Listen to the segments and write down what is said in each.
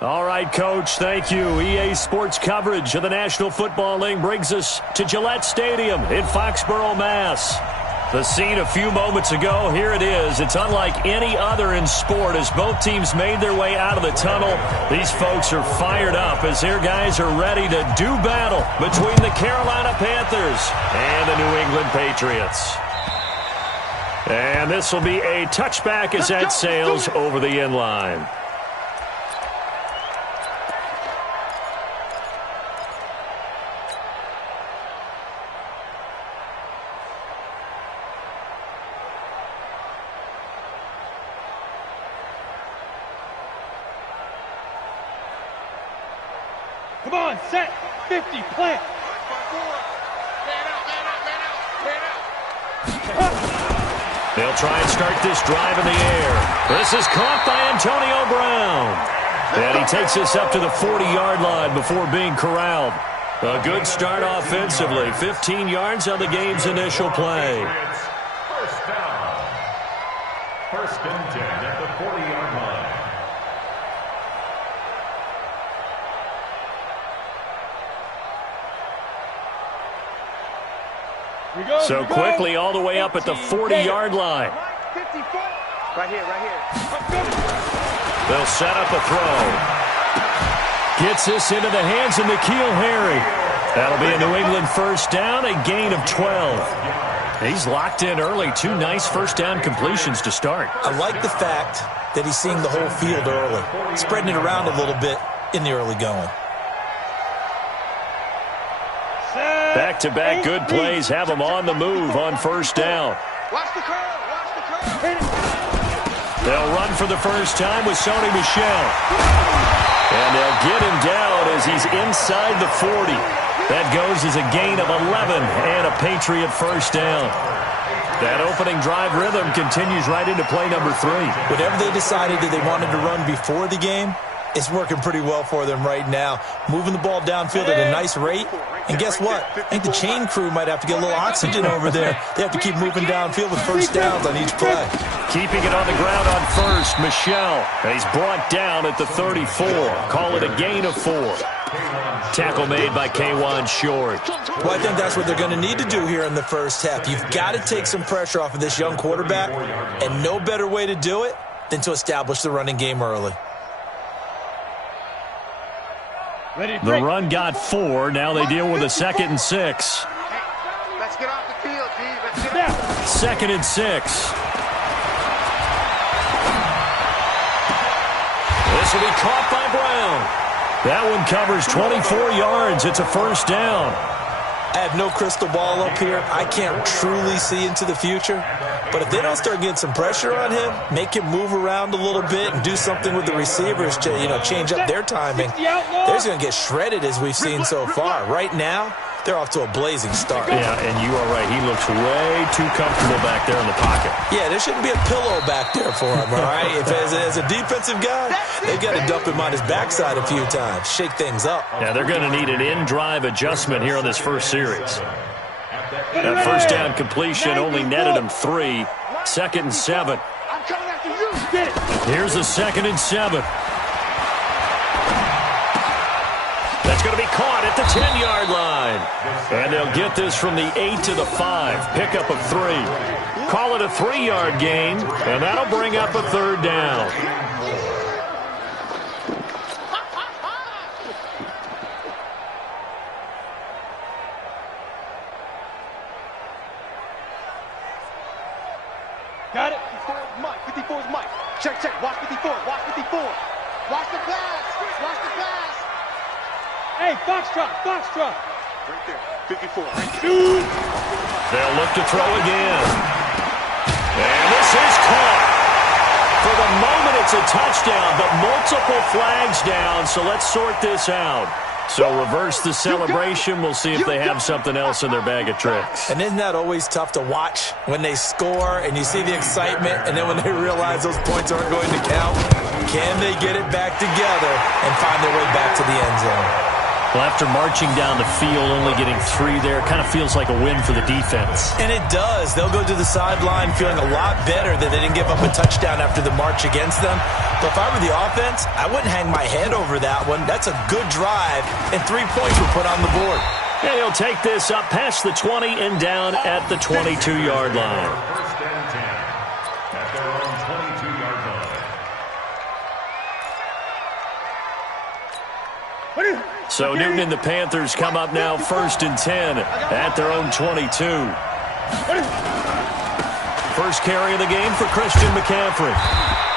All right, Coach, thank you. EA Sports coverage of the National Football League brings us to Gillette Stadium in Foxborough, Mass. The scene a few moments ago, here it is. It's unlike any other in sport as both teams made their way out of the tunnel. These folks are fired up as their guys are ready to do battle between the Carolina Panthers and the New England Patriots. And this will be a touchback as that sails over the end line. Come on, set, 50, plant. They'll try and start this drive in the air. This is caught by Antonio Brown. And he takes this up to the 40-yard line before being corralled. A good start offensively. 15 yards on the game's initial play. First down. First and 10 at the 40-yard line. So quickly all the way up at the 40-yard line. Right here, right here. They'll set up a throw. Gets this into the hands of N'Keal Harry. That'll be a New England first down, a gain of 12. He's locked in early. Two nice first down completions to start. I like the fact that he's seeing the whole field early, spreading it around a little bit in the early going. Back-to-back good plays have him on the move on first down. Watch the curl, watch the curl. They'll run for the first time with Sony Michel. And they'll get him down as he's inside the 40. That goes as a gain of 11 and a Patriot first down. That opening drive rhythm continues right into play number 3. Whatever they decided that they wanted to run before the game, it's working pretty well for them right now. Moving the ball downfield at a nice rate. And guess what? I think the chain crew might have to get a little oxygen over there. They have to keep moving downfield with first downs on each play. Keeping it on the ground on first, Michel. He's brought down at the 34. Call it a gain of 4. Tackle made by K'Wan Short. Well, I think that's what they're going to need to do here in the first half. You've got to take some pressure off of this young quarterback, and no better way to do it than to establish the running game early. The run got 4. Now they deal with a 2nd and 6. Let's get off the field, G. Let's get out. 2nd and 6. This will be caught by Brown. That one covers 24 yards. It's a first down. I have no crystal ball up here. I can't truly see into the future. But if they don't start getting some pressure on him, make him move around a little bit and do something with the receivers to, change up their timing, they're just going to get shredded as we've seen so far. Right now, they're off to a blazing start. Yeah, and you are right. He looks way too comfortable back there in the pocket. Yeah, there shouldn't be a pillow back there for him, all right? If as a defensive guy, they've got to dump him on his backside a few times, shake things up. Yeah, they're going to need an in-drive adjustment here on this first series. That first down completion only netted him 3. 2nd and 7. Here's a 2nd and 7. That's going to be caught at the 10-yard line. And they'll get this from the 8 to the 5. Pickup of 3. Call it a 3-yard gain, and that'll bring up a third down. Got it. 54 is Mike. Check, check. Watch 54. Watch 54. Watch the pass. Watch the pass. Hey, Foxtrot, Foxtrot. Right there. 54. They'll look to throw again. And this is caught. For the moment, it's a touchdown, but multiple flags down, so let's sort this out. So reverse the celebration. We'll see if they have something else in their bag of tricks. And isn't that always tough to watch when they score and you see the excitement, and then when they realize those points aren't going to count? Can they get it back together and find their way back to the end zone? Well, after marching down the field, only getting 3 there, kind of feels like a win for the defense. And it does. They'll go to the sideline feeling a lot better that they didn't give up a touchdown after the march against them. But if I were the offense, I wouldn't hang my head over that one. That's a good drive, and 3 points were put on the board. And he'll take this up past the 20 and down at the 22-yard line. First and 10 at their own 22-yard line. So Newton and the Panthers come up now first and 10 at their own 22. First carry of the game for Christian McCaffrey.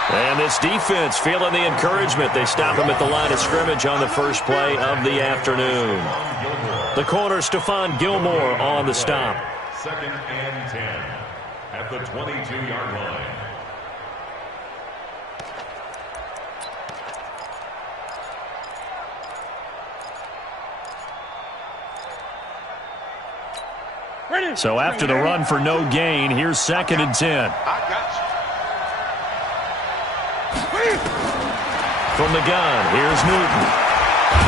And this defense feeling the encouragement. They stop him at the line of scrimmage on the first play of the afternoon. The corner, Stephon Gilmore, on the stop. Second and 10 at the 22-yard line. So after the run for no gain, here's second and 10. From the gun, here's Newton.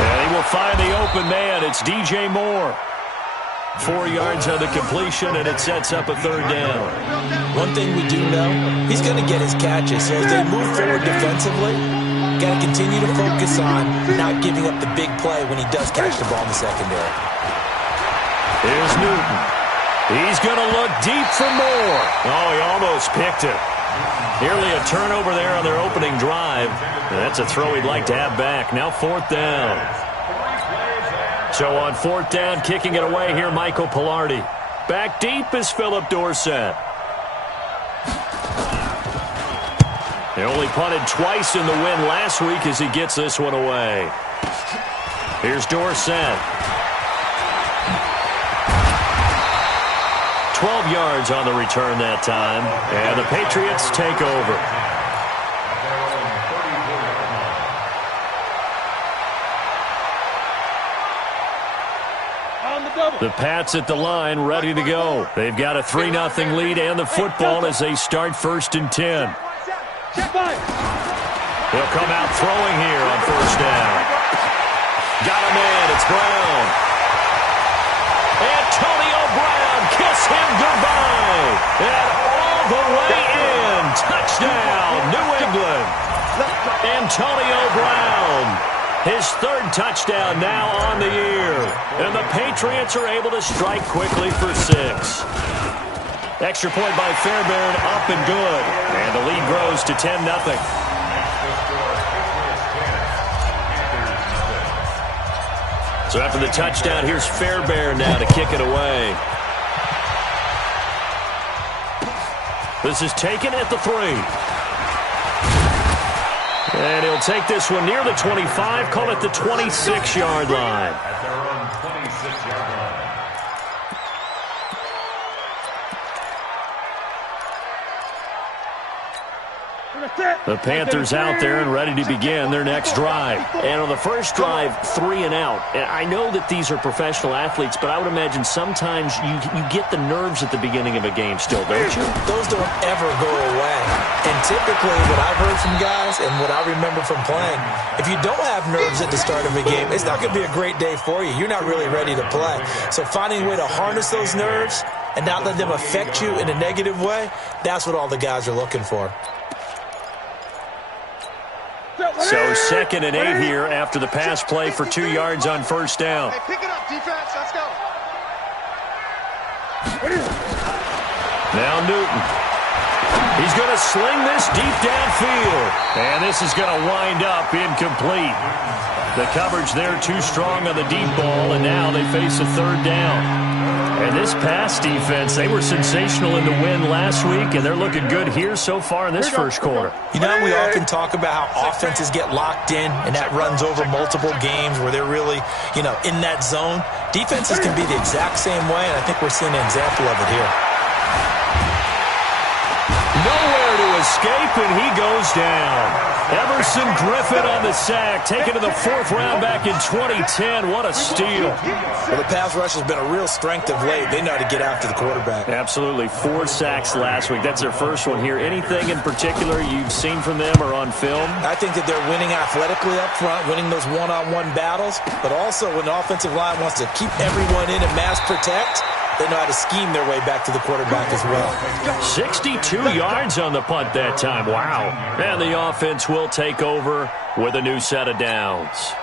And he will find the open man. It's DJ Moore. 4 yards on the completion, and it sets up a third down. One thing we do know, he's going to get his catches. So as they move forward defensively, got to continue to focus on not giving up the big play when he does catch the ball in the secondary. Here's Newton. He's going to look deep for Moore. Oh, he almost picked it. Nearly a turnover there on their opening drive. That's a throw he'd like to have back. Now 4th down. So on 4th down, kicking it away here, Michael Pilardi. Back deep is Philip Dorsett. He only punted twice in the win last week as he gets this one away. Here's Dorsett. 12 yards on the return that time, and the Patriots take over. The Pats at the line, ready to go. They've got a 3-0 lead and the football as they start first and 10. They'll come out throwing here on first down. Got a man, it's Brown. Antonio Brown, kiss him goodbye. And all the way in. Touchdown, New England. Antonio Brown. His 3rd touchdown now on the year. And the Patriots are able to strike quickly for 6. Extra point by Fairbairn, up and good. And the lead grows to 10-0. So after the touchdown, here's Fairbairn now to kick it away. This is taken at the 3. And he'll take this one near the 25, call it the 26-yard line. At their own 26-yard line. The Panthers out there and ready to begin their next drive. And on the first drive, 3 and out. And I know that these are professional athletes, but I would imagine sometimes you get the nerves at the beginning of a game still, don't you? Those don't ever go away. And typically what I've heard from guys and what I remember from playing, if you don't have nerves at the start of a game, it's not going to be a great day for you. You're not really ready to play. So finding a way to harness those nerves and not let them affect you in a negative way, that's what all the guys are looking for. So 2nd and 8 here after the pass play for 2 yards on first down. Hey, pick it up, defense. Let's go. Now Newton. He's going to sling this deep downfield. And this is going to wind up incomplete. The coverage there too strong on the deep ball, and now they face a 3rd down. And this pass defense, they were sensational in the win last week, and they're looking good here so far in this first quarter. You know, we often talk about how offenses get locked in, and that runs over multiple games where they're really, in that zone. Defenses can be the exact same way, and I think we're seeing an example of it here. Nowhere to escape, and he goes down. Everson Griffin on the sack, taken to the 4th round back in 2010. What a steal. Well, the pass rush has been a real strength of late. They know how to get after the quarterback. Absolutely. 4 sacks last week. That's their first one here. Anything in particular you've seen from them or on film? I think that they're winning athletically up front, winning those one-on-one battles, but also when the offensive line wants to keep everyone in and mass protect, they know how to scheme their way back to the quarterback as well. 62 yards on the punt that time. Wow. And the offense will take over with a new set of downs.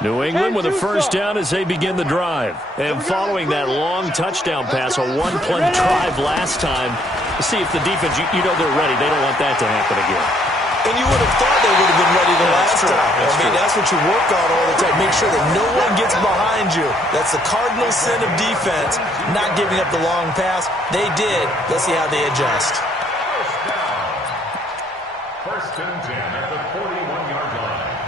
New England with a first down as they begin the drive. And following that long touchdown pass, a one-play drive last time, see if the defense, you know they're ready. They don't want that to happen again. And you would have thought they would have been ready the last time. That's what you work on all the time. Make sure that no one gets behind you. That's the cardinal sin of defense, not giving up the long pass. They did. Let's see how they adjust. First and 10 at the 41-yard line.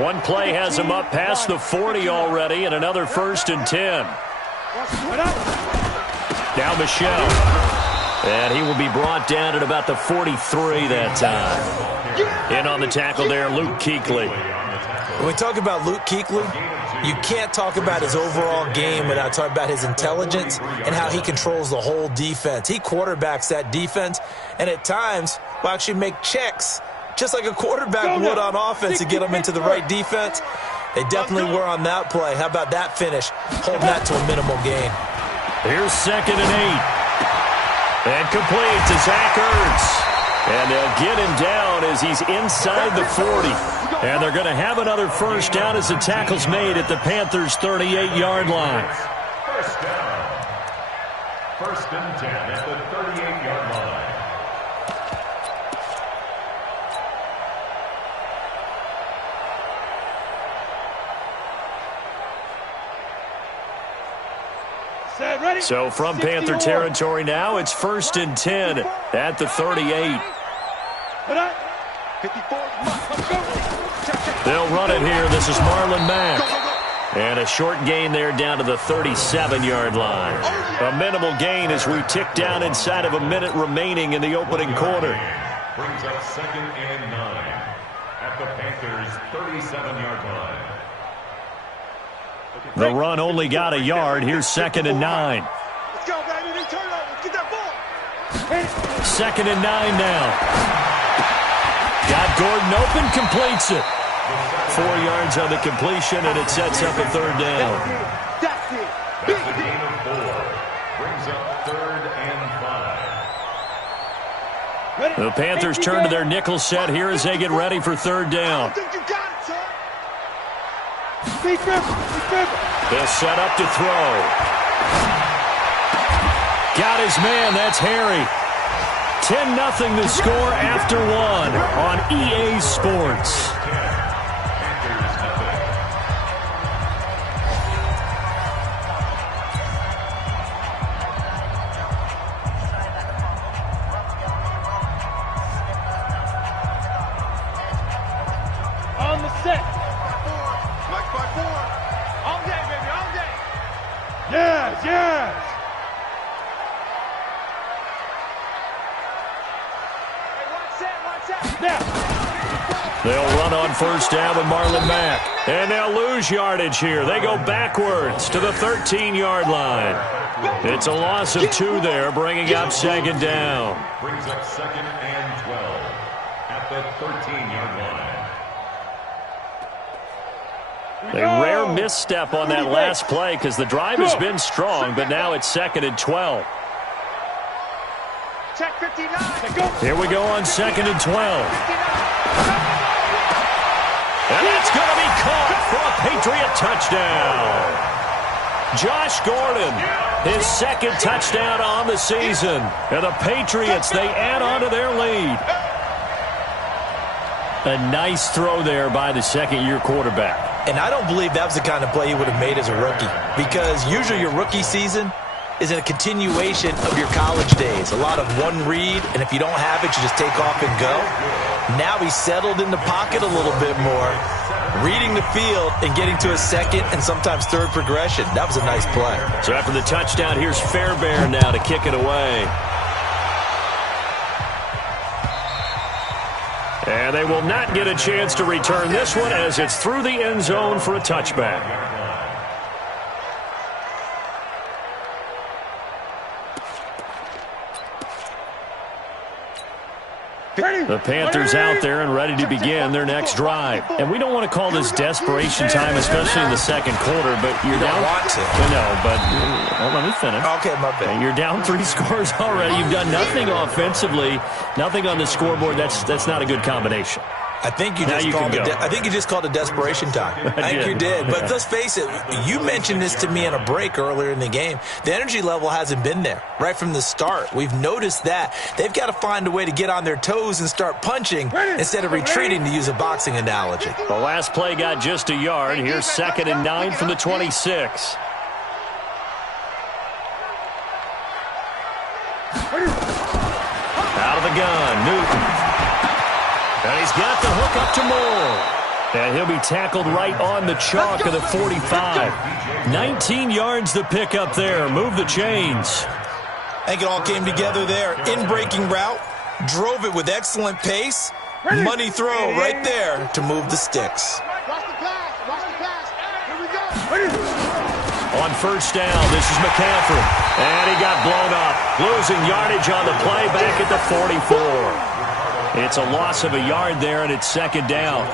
One play has him up past the 40 already, and another first and 10. Now Michelle. And he will be brought down at about the 43 that time. In on the tackle there, Luke Kuechly. When we talk about Luke Kuechly, you can't talk about his overall game without talking about his intelligence and how he controls the whole defense. He quarterbacks that defense, and at times will actually make checks, just like a quarterback would on offense to get them into the right defense. They definitely were on that play. How about that finish? Holding that to a minimal gain. Here's 2nd and 8. And complete to Zach Ertz. And they'll get him down as he's inside the 40. And they're going to have another first down as the tackle's made at the Panthers' 38-yard line. First down. First and 10 at the 38-yard line. So from Panther territory now, it's 1st and 10 at the 38. They'll run it here. This is Marlon Mack. And a short gain there down to the 37-yard line. A minimal gain as we tick down inside of a minute remaining in the opening quarter. Brings up 2nd and 9 at the Panthers' 37-yard line. The run only got a yard. Here's 2nd and 9. Let's go, baby. Turn over. Get that ball. 2nd and 9 now. Got Gordon open, completes it. 4 yards on the completion, and it sets up a 3rd down. That's it. That's a gain of 4. Brings up 3rd and 5. The Panthers turn to their nickel set here as they get ready for 3rd down. I think you got it, son. They'll set up to throw. Got his man. That's Harry. 10-0 the score after 1 on EA Sports. On the set. Mike by 4. All day, baby, all day. Yes, yes. Hey, watch that. Now. They'll run on 1st down with Marlon Mack. And they'll lose yardage here. They go backwards to the 13-yard line. It's a loss of 2 there, bringing up 2nd down. Brings up 2nd and 12 at the 13-yard line. A rare misstep on that last play because the drive has been strong, but now it's 2nd and 12. Check 59. Here we go on 2nd and 12. And that's going to be caught for a Patriot touchdown. Josh Gordon, his 2nd touchdown on the season. And the Patriots, they add on to their lead. A nice throw there by the 2nd-year quarterback. And I don't believe that was the kind of play he would have made as a rookie, because usually your rookie season is a continuation of your college days. A lot of one read, and if you don't have it, you just take off and go. Now he's settled in the pocket a little bit more, reading the field and getting to a second and sometimes third progression. That was a nice play. So after the touchdown, here's Fairbairn now to kick it away. And they will not get a chance to return this one as it's through the end zone for a touchback. The Panthers out there and ready to begin their next drive. And we don't want to call this desperation time, especially in the second quarter, but you're down. Want to. No, but let me finish. Okay, my bad. You're down 3 scores already. You've done nothing offensively, nothing on the scoreboard. That's not a good combination. I think you just called it desperation time. I think you did. But let's face it, you mentioned this to me in a break earlier in the game. The energy level hasn't been there right from the start. We've noticed that. They've got to find a way to get on their toes and start punching instead of retreating, to use a boxing analogy. The last play got just a yard. Here's 2nd and 9 from the 26. Out of the gun, Newton. And he's got the hook up to Moore. And he'll be tackled right on the chalk of the 45. 19 yards to pick up there. Move the chains. I think it all came together there. In-breaking route, drove it with excellent pace. Money throw right there to move the sticks. Watch the pass. Here we go. On first down, this is McCaffrey. And he got blown up. Losing yardage on the play back at the 44. It's a loss of a yard there, and it's 2nd down.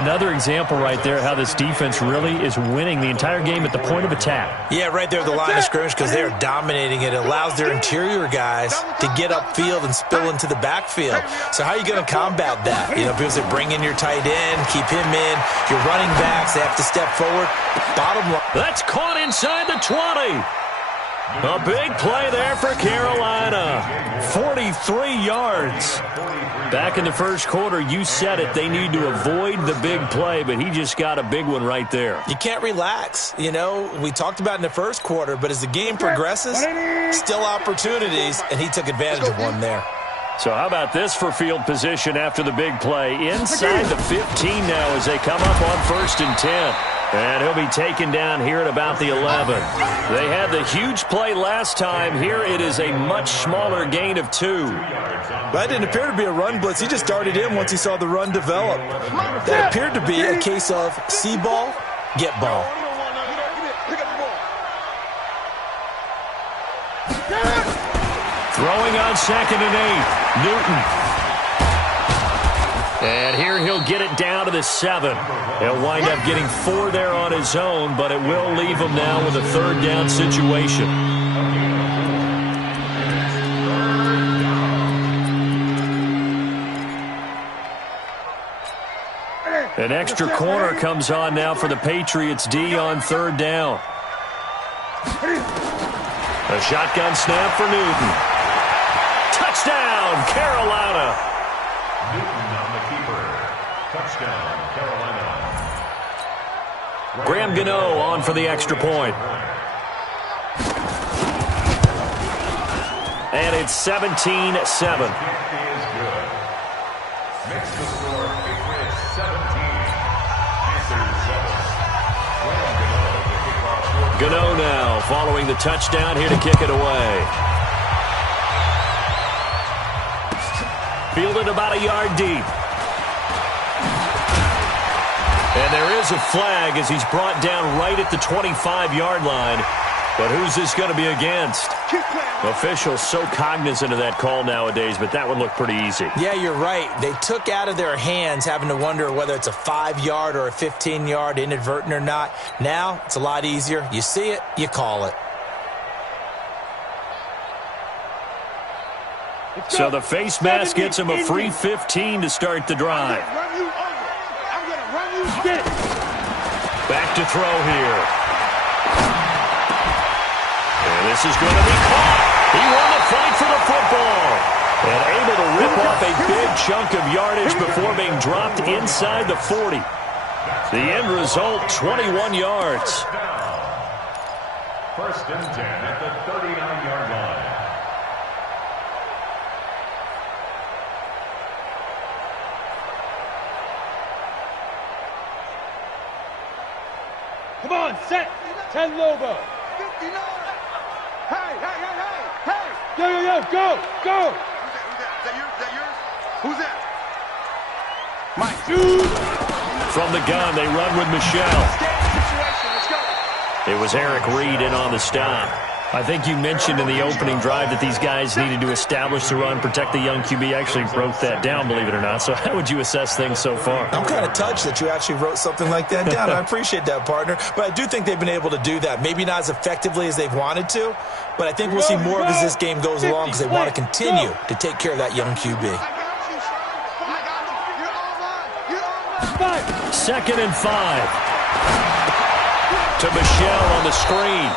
Another example right there how this defense really is winning the entire game at the point of attack. Yeah, right there at the line of scrimmage, because they are dominating it. It allows their interior guys to get upfield and spill into the backfield. So how are you going to combat that? You know, because they bring in your tight end, keep him in. Your running backs, they have to step forward. Bottom line. That's caught inside the 20. A big play there for Carolina. 43 yards. Back in the first quarter, you said it. They need to avoid the big play, but he just got a big one right there. You can't relax. You know, we talked about in the first quarter, but as the game progresses, still opportunities, and he took advantage of one there. So how about this for field position after the big play? Inside the 15 now as they come up on 1st and 10. And he'll be taken down here at about the 11. They had the huge play last time. Here it is a much smaller gain of 2. That didn't appear to be a run blitz. He just darted in once he saw the run develop. That appeared to be a case of see ball, get ball. Throwing on 2nd and 8. Newton. And here he'll get it down to the 7. He'll wind up getting 4 there on his own, but it will leave him now with a 3rd down situation. An extra corner comes on now for the Patriots D on 3rd down. A shotgun snap for Newton. Touchdown, Carolina. Newton on the keeper. Touchdown, Carolina. Graham Gano on for the extra point. And it's 17-7. Is good. Makes the score Patriots 17. Panthers 7. Gano now following the touchdown here to kick it away. Fielded about a yard deep. And there is a flag as he's brought down right at the 25-yard line. But who's this going to be against? Officials so cognizant of that call nowadays, but that would look pretty easy. Yeah, you're right. They took out of their hands having to wonder whether it's a 5-yard or a 15-yard, inadvertent or not. Now, it's a lot easier. You see it, you call it. So the face mask gets him a free 15 to start the drive. Back to throw here. And this is going to be caught. He won the fight for the football. And able to rip off a big chunk of yardage before being dropped inside the 40. The end result, 21 yards. 1st and 10 at the 39-yard line. Come on, set. 10 Lobo. 59. Hey, hey, hey, hey, hey. Yo, yo, yo, go, go. Who's that? Is that yours? Who's that? Mike. Dude. From the gun, they run with Michelle. Situation. Let's go. It was Eric Reed in on the stop. I think you mentioned in the opening drive that these guys needed to establish the run, protect the young QB. Actually broke that down, believe it or not. So how would you assess things so far? I'm kind of touched that you actually wrote something like that down. I appreciate that, partner. But I do think they've been able to do that. Maybe not as effectively as they've wanted to, but I think we'll see more of as this game goes along because they want to continue to take care of that young QB. Second and 5. To Michelle on the screen.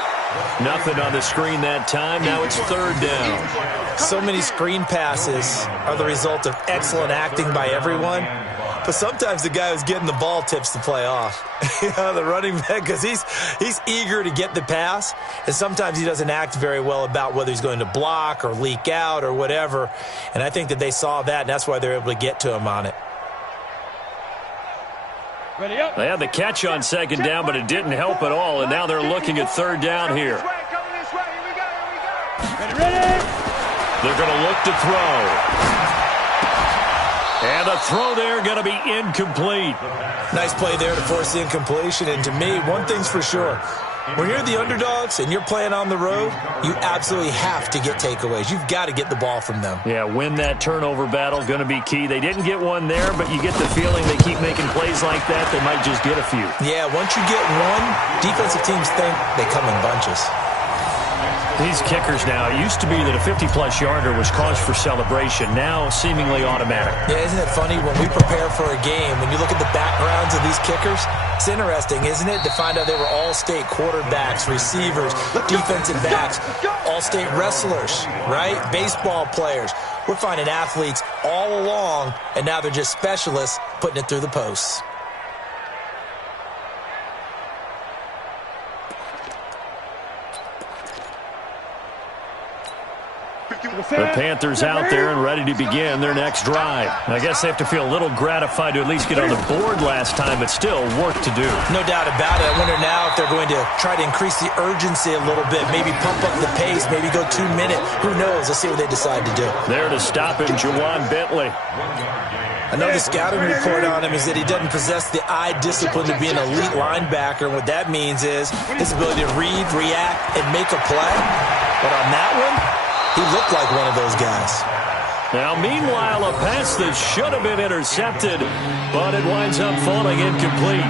Nothing on the screen that time. Now it's third down. So many screen passes are the result of excellent acting by everyone. But sometimes the guy who's getting the ball tips the play off. The running back, because he's eager to get the pass. And sometimes he doesn't act very well about whether he's going to block or leak out or whatever. And I think that they saw that, and that's why they're able to get to him on it. Ready up. They had the catch on second down, but it didn't help at all. And now they're looking at third down here. Coming this way. Here we go. Here we go. Ready, ready. They're going to look to throw. And the throw there going to be incomplete. Nice play there to force the incompletion. And to me, one thing's for sure. When you're the underdogs and you're playing on the road, you absolutely have to get takeaways. You've got to get the ball from them. Yeah, win that turnover battle, going to be key. They didn't get one there, but you get the feeling they keep making plays like that, they might just get a few. Yeah, once you get one, defensive teams think they come in bunches. These kickers now, it used to be that a 50-plus yarder was cause for celebration. Now, seemingly automatic. Yeah, isn't it funny when we prepare for a game, when you look at the backgrounds of these kickers, it's interesting, isn't it, to find out they were all-state quarterbacks, receivers, defensive backs, all-state wrestlers, right? Baseball players. We're finding athletes all along, and now they're just specialists putting it through the posts. The Panthers out there and ready to begin their next drive. I guess they have to feel a little gratified to at least get on the board last time, but still work to do. No doubt about it. I wonder now if they're going to try to increase the urgency a little bit, maybe pump up the pace, maybe go 2 minutes. Who knows? Let's see what they decide to do. There to stop him, Juwan Bentley. Another scouting report on him is that he doesn't possess the eye discipline to be an elite linebacker. And what that means is his ability to read, react, and make a play. But on that one, he looked like one of those guys. Now, meanwhile, a pass that should have been intercepted, but it winds up falling incomplete.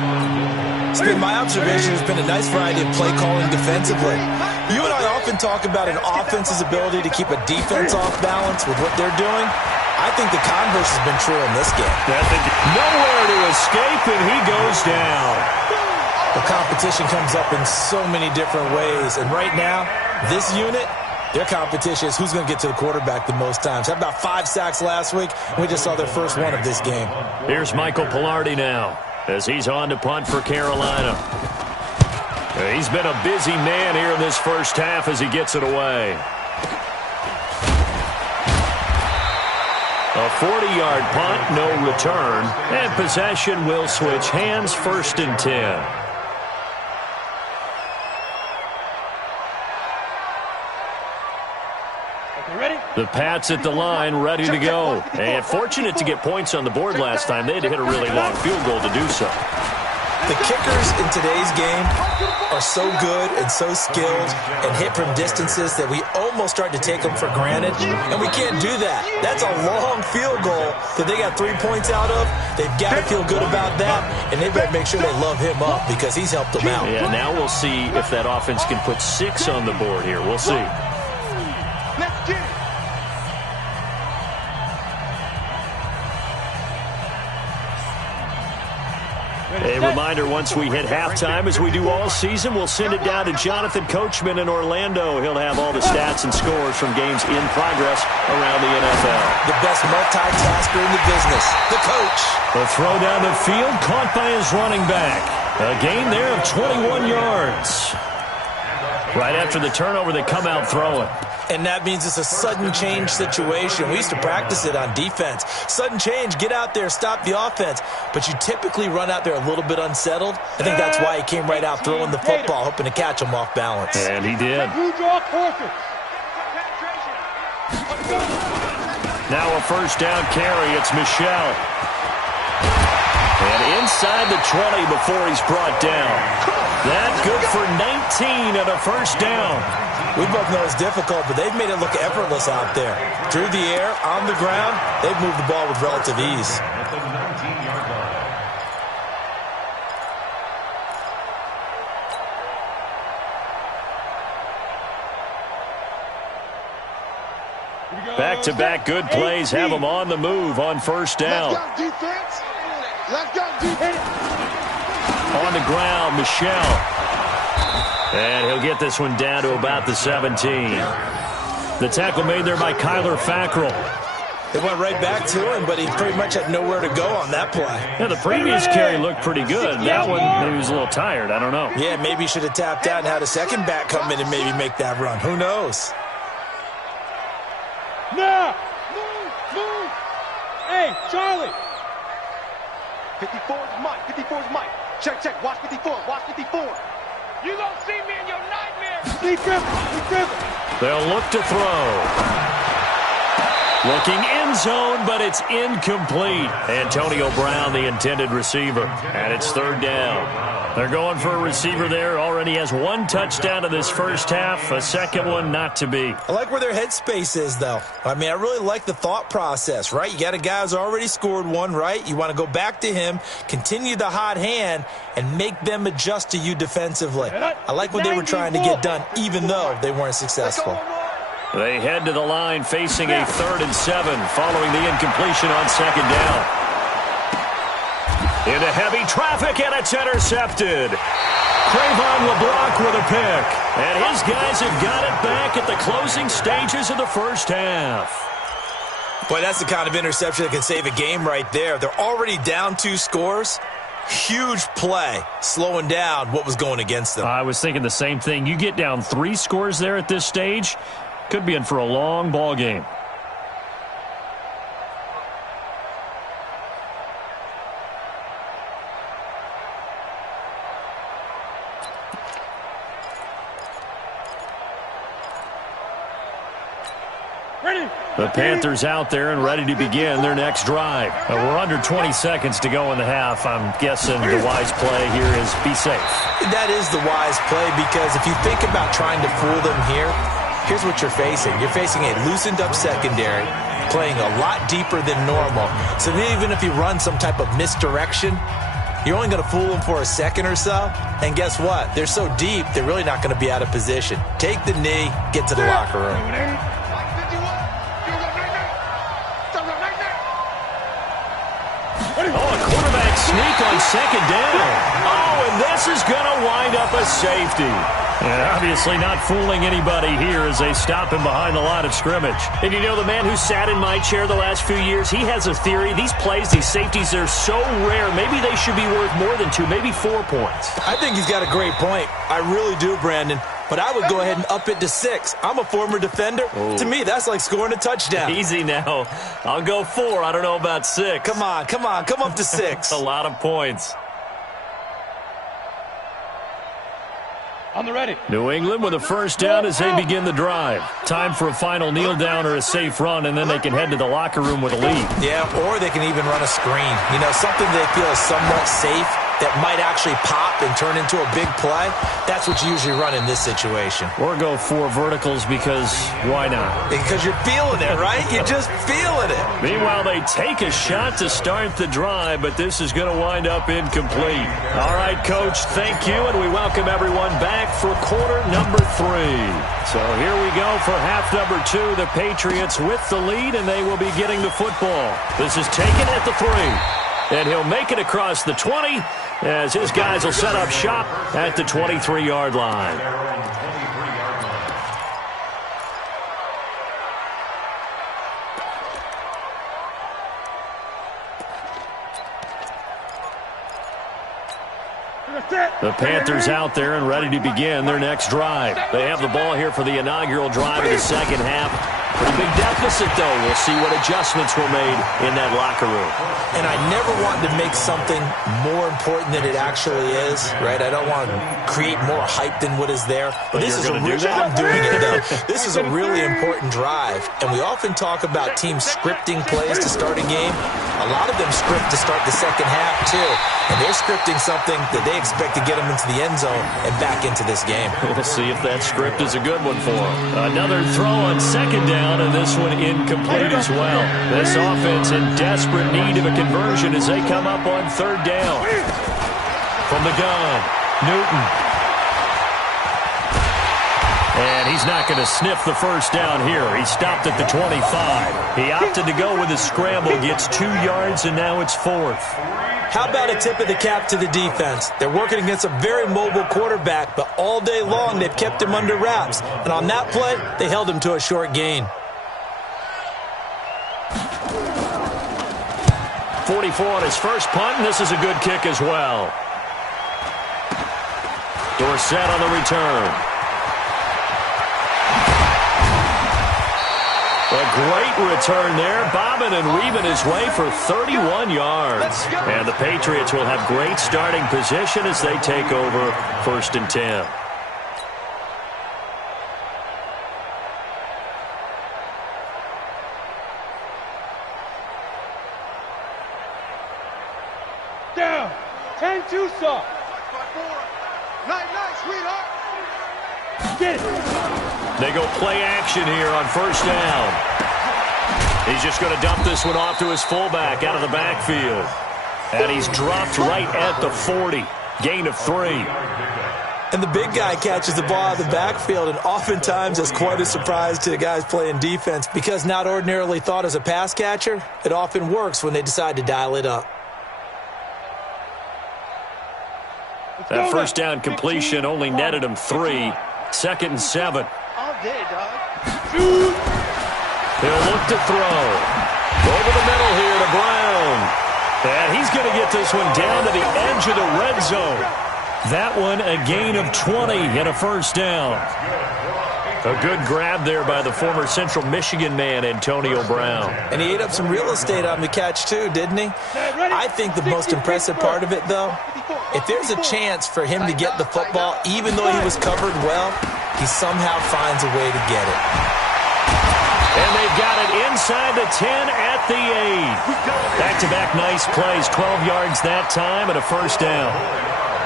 It's been my observation. There's been a nice variety of play calling defensively. You and I often talk about an offense's ability to keep a defense off balance with what they're doing. I think the converse has been true in this game. Nowhere to escape, and he goes down. The competition comes up in so many different ways, and right now, this unit, their competition is who's going to get to the quarterback the most times. How about 5 sacks last week? We just saw their first one of this game. Here's Michael Pilardi now as he's on to punt for Carolina. He's been a busy man here in this first half as he gets it away. A 40-yard punt, no return, and possession will switch hands, 1st and 10. The Pats at the line, ready to go. And fortunate to get points on the board last time. They had to hit a really long field goal to do so. The kickers in today's game are so good and so skilled and hit from distances that we almost start to take them for granted, and we can't do that. That's a long field goal that they got 3 points out of. They've got to feel good about that, and they better make sure they love him up because he's helped them out. Yeah, now we'll see if that offense can put 6 on the board here. We'll see. Let's get it. A reminder, once we hit halftime, as we do all season, we'll send it down to Jonathan Coachman in Orlando. He'll have all the stats and scores from games in progress around the NFL. The best multitasker in the business, the coach. The throw down the field, caught by his running back. A gain there of 21 yards. Right after the turnover, they come out throwing. And that means it's a sudden change situation. We used to practice it on defense. Sudden change, get out there, stop the offense. But you typically run out there a little bit unsettled. I think that's why he came right out throwing the football, hoping to catch him off balance. And he did. You draw courses. Now a first down carry. It's Michel. And inside the 20 before he's brought down. That good for 19 and a first down. We both know it's difficult, but they've made it look effortless out there. Through the air, on the ground, they've moved the ball with relative ease. At the 19-yard line. Back-to-back good plays have them on the move on first down. Let's go, defense. Let's go, defense. On the ground, Michel. And he'll get this one down to about the 17. The tackle made there by Kyler Fackrell. They went right back to him, but he pretty much had nowhere to go on that play. Yeah, the previous carry looked pretty good. That one, maybe he was a little tired. I don't know. Yeah, maybe he should have tapped out and had a second back come in and maybe make that run. Who knows? Now. Move. Hey, Charlie. 54 is Mike. 54 is Mike. Check. Watch 54. Watch 54. You don't see me in your nightmares. Be careful. They'll look to throw. Looking end zone, but it's incomplete. Antonio Brown, the intended receiver. And it's third down. They're going for a receiver there. Already has one touchdown in this first half. A second one not to be. I like where their headspace is, though. I mean, I really like the thought process, right? You got a guy who's already scored one, right? You want to go back to him, continue the hot hand, and make them adjust to you defensively. I like what they were trying to get done, even though they weren't successful. They head to the line facing a 3rd and 7 following the incompletion on second down. Into heavy traffic, and it's intercepted. Crayvon LeBlanc with a pick. And his guys have got it back at the closing stages of the first half. Boy, that's the kind of interception that can save a game right there. They're already down 2 scores. Huge play, slowing down what was going against them. I was thinking the same thing. You get down 3 scores there at this stage, could be in for a long ball game. The Panthers out there and ready to begin their next drive. We're under 20 seconds to go in the half. I'm guessing the wise play here is be safe. That is the wise play, because if you think about trying to fool them here, here's what you're facing. You're facing a loosened up secondary, playing a lot deeper than normal. So even if you run some type of misdirection, you're only going to fool them for a second or so. And guess what? They're so deep, they're really not going to be out of position. Take the knee, get to the locker room. Oh, a quarterback sneak on second down. Oh, and this is going to wind up a safety. And obviously not fooling anybody here as they stop him behind the line of scrimmage. And you know, the man who sat in my chair the last few years, he has a theory. These plays, these safeties, they're so rare. Maybe they should be worth more than 2, maybe 4 points. I think he's got a great point. I really do, Brandon. But I would go ahead and up it to 6. I'm a former defender. Ooh. To me, that's like scoring a touchdown. Easy now. I'll go 4. I don't know about 6. Come on. Come up to 6. A lot of points. On the ready. New England with a first down as they begin the drive. Time for a final kneel down or a safe run, and then they can head to the locker room with a lead. Yeah, or they can even run a screen. You know, something they feel is somewhat safe that might actually pop and turn into a big play. That's what you usually run in this situation. Or go 4 verticals because why not? Because you're feeling it, right? You're just feeling it. Meanwhile, they take a shot to start the drive, but this is going to wind up incomplete. All right, Coach, thank you, and we welcome everyone back for quarter number 3. So here we go for half number 2. The Patriots with the lead, and they will be getting the football. This is taken at the 3. And he'll make it across the 20 as his guys will set up shop at the 23-yard line. The Panthers out there and ready to begin their next drive. They have the ball here for the inaugural drive of the second half. Pretty big deficit, though. We'll see what adjustments were made in that locker room. And I never want to make something more important than it actually is, right? I don't want to create more hype than what is there. But this is a really, I'm doing it, though. This is a really important drive. And we often talk about teams scripting plays to start a game. A lot of them script to start the second half, too. And they're scripting something that they expect to get them into the end zone and back into this game. We'll see if that script is a good one for them. Another throw on second down, and this one incomplete as well. This offense in desperate need of a conversion as they come up on third down. From the gun, Newton. And he's not going to sniff the first down here. He stopped at the 25. He opted to go with a scramble, gets 2 yards, and now it's fourth. How about a tip of the cap to the defense? They're working against a very mobile quarterback, but all day long they've kept him under wraps. And on that play, they held him to a short gain. 44 on his first punt, and this is a good kick as well. Dorsett on the return. A great return there, bobbing and weaving his way for 31 yards. And the Patriots will have great starting position as they take over 1st and 10. Down. 10-2 soft. Night, sweetheart. Get it. They go play action here on first down. He's just going to dump this one off to his fullback out of the backfield. And he's dropped right at the 40. Gain of 3. And the big guy catches the ball out of the backfield, and oftentimes it's quite a surprise to the guys playing defense because not ordinarily thought as a pass catcher, it often works when they decide to dial it up. That first down completion only netted him 3. 2nd and 7. All day, dog. He'll look to throw. Over the middle here to Brown. And he's going to get this one down to the edge of the red zone. That one a gain of 20 and a first down. A good grab there by the former Central Michigan man, Antonio Brown. And he ate up some real estate on the catch, too, didn't he? I think the most impressive part of it, though, if there's a chance for him to get the football, even though he was covered well, he somehow finds a way to get it. And they've got it inside the 10 at the 8. Back-to-back nice plays, 12 yards that time and a first down.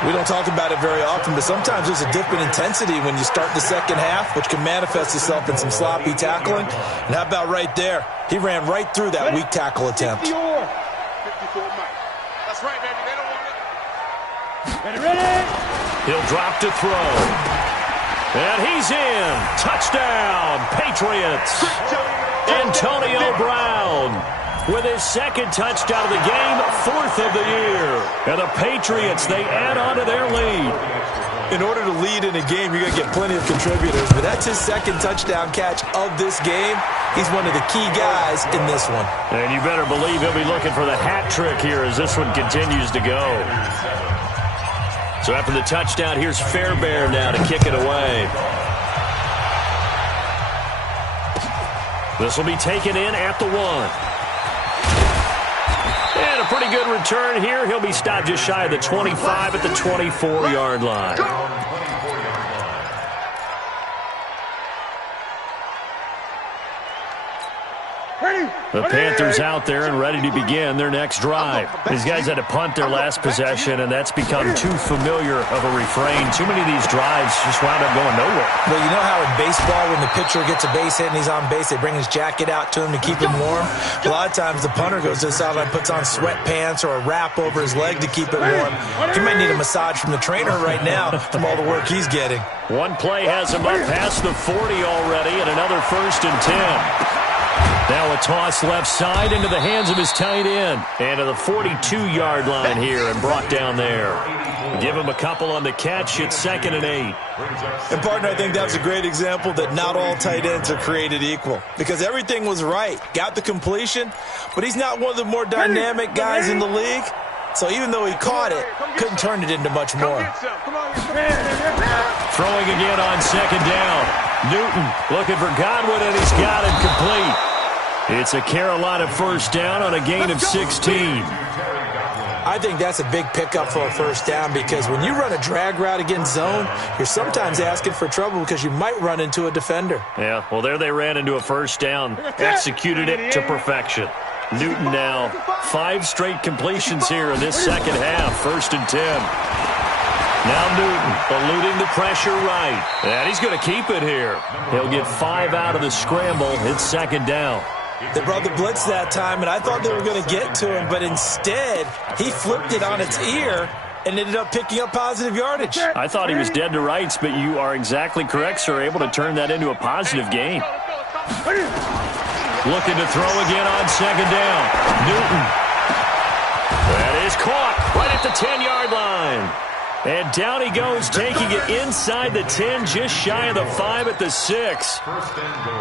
We don't talk about it very often, but sometimes there's a dip in intensity when you start the second half, which can manifest itself in some sloppy tackling. And how about right there? He ran right through that weak tackle attempt. 54 Mike. That's right, baby. They don't want it. Ready. He'll drop to throw. And he's in. Touchdown, Patriots. Antonio Brown with his 2nd touchdown of the game, 4th of the year. And the Patriots, they add on to their lead. In order to lead in a game, you're going to get plenty of contributors, but that's his 2nd touchdown catch of this game. He's one of the key guys in this one. And you better believe he'll be looking for the hat trick here as this one continues to go. So after the touchdown, here's Fairbairn now to kick it away. This will be taken in at the 1. And a pretty good return here. He'll be stopped just shy of the 25 at the 24-yard line. The Panthers out there and ready to begin their next drive. These guys had to punt their last possession, and that's become too familiar of a refrain. Too many of these drives just wound up going nowhere. Well, you know how in baseball when the pitcher gets a base hit and he's on base, they bring his jacket out to him to keep him warm? A lot of times the punter goes to the sideline, puts on sweatpants or a wrap over his leg to keep it warm. He might need a massage from the trainer right now from all the work he's getting. One play has him up past the 40 already, and another 1st and 10. Now a toss left side into the hands of his tight end. And to the 42-yard line here and brought down there. Give him a couple on the catch. It's 2nd and 8. And, partner, I think that's a great example that not all tight ends are created equal. Because everything was right. Got the completion, but he's not one of the more dynamic guys in the league. So even though he caught it, couldn't turn it into much more. Throwing again on second down. Newton looking for Godwin, and he's got it complete. It's a Carolina first down on a gain of 16. I think that's a big pickup for a first down because when you run a drag route against zone, you're sometimes asking for trouble because you might run into a defender. Yeah, well, there they ran into a first down, executed it to perfection. Newton now 5 straight completions here in this second half, 1st and 10. Now Newton eluding the pressure right, and he's going to keep it here. He'll get 5 out of the scramble. It's second down. They brought the blitz that time, and I thought they were going to get to him, but instead he flipped it on its ear and ended up picking up positive yardage. I thought he was dead to rights, but you are exactly correct, sir. Able to turn that into a positive gain. Looking to throw again on second down. Newton. That is caught right at the 10-yard line. And down he goes, taking it inside the 10, just shy of the 5 at the 6.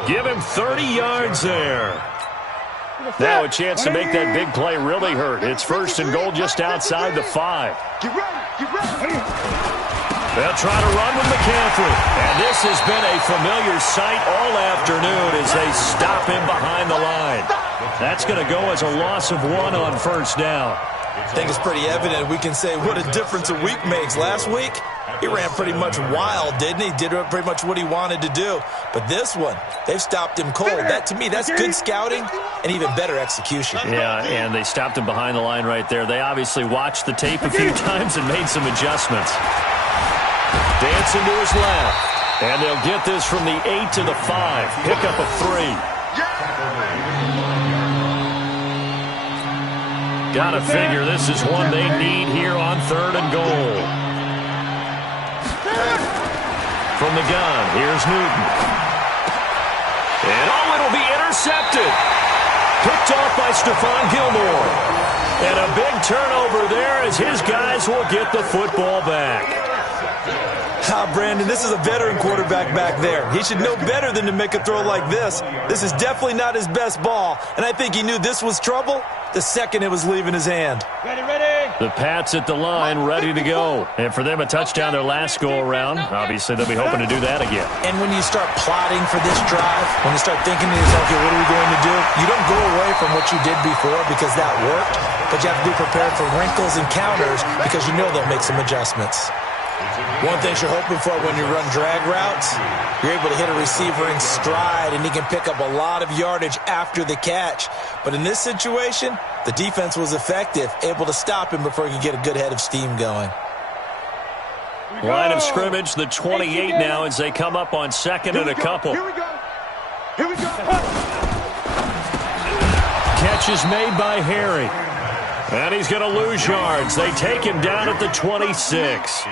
Give him 30 yards there. Now a chance to make that big play really hurt. It's 1st and goal just outside the 5. They'll try to run with McCaffrey. And this has been a familiar sight all afternoon as they stop him behind the line. That's going to go as a loss of 1 on first down. I think it's pretty evident. We can say what a difference a week makes. Last week, he ran pretty much wild, didn't he? Did pretty much what he wanted to do. But this one, they've stopped him cold. That, to me, that's good scouting and even better execution. Yeah, and they stopped him behind the line right there. They obviously watched the tape a few times and made some adjustments. Dancing to his left. And they'll get this from the 8 to the 5. Pick up of 3. Gotta figure this is one they need here on 3rd and goal. From the gun, here's Newton. And it'll be intercepted. Picked off by Stephon Gilmore. And a big turnover there as his guys will get the football back. Brandon, this is a veteran quarterback back there. He should know better than to make a throw like this. This is definitely not his best ball, and I think he knew this was trouble the second it was leaving his hand. Ready. The Pats at the line, ready to go. And for them, a touchdown their last go-around. Obviously, they'll be hoping to do that again. And when you start plotting for this drive, when you start thinking to yourself, okay, what are we going to do? You don't go away from what you did before because that worked, but you have to be prepared for wrinkles and counters because you know they'll make some adjustments. One thing you're hoping for when you run drag routes, you're able to hit a receiver in stride, and he can pick up a lot of yardage after the catch. But in this situation, the defense was effective, able to stop him before he could get a good head of steam going. Line of scrimmage, the 28 now as they come up on 2nd and a couple. Here we go. Catch is made by Harry. And he's going to lose yards. They take him down at the 26.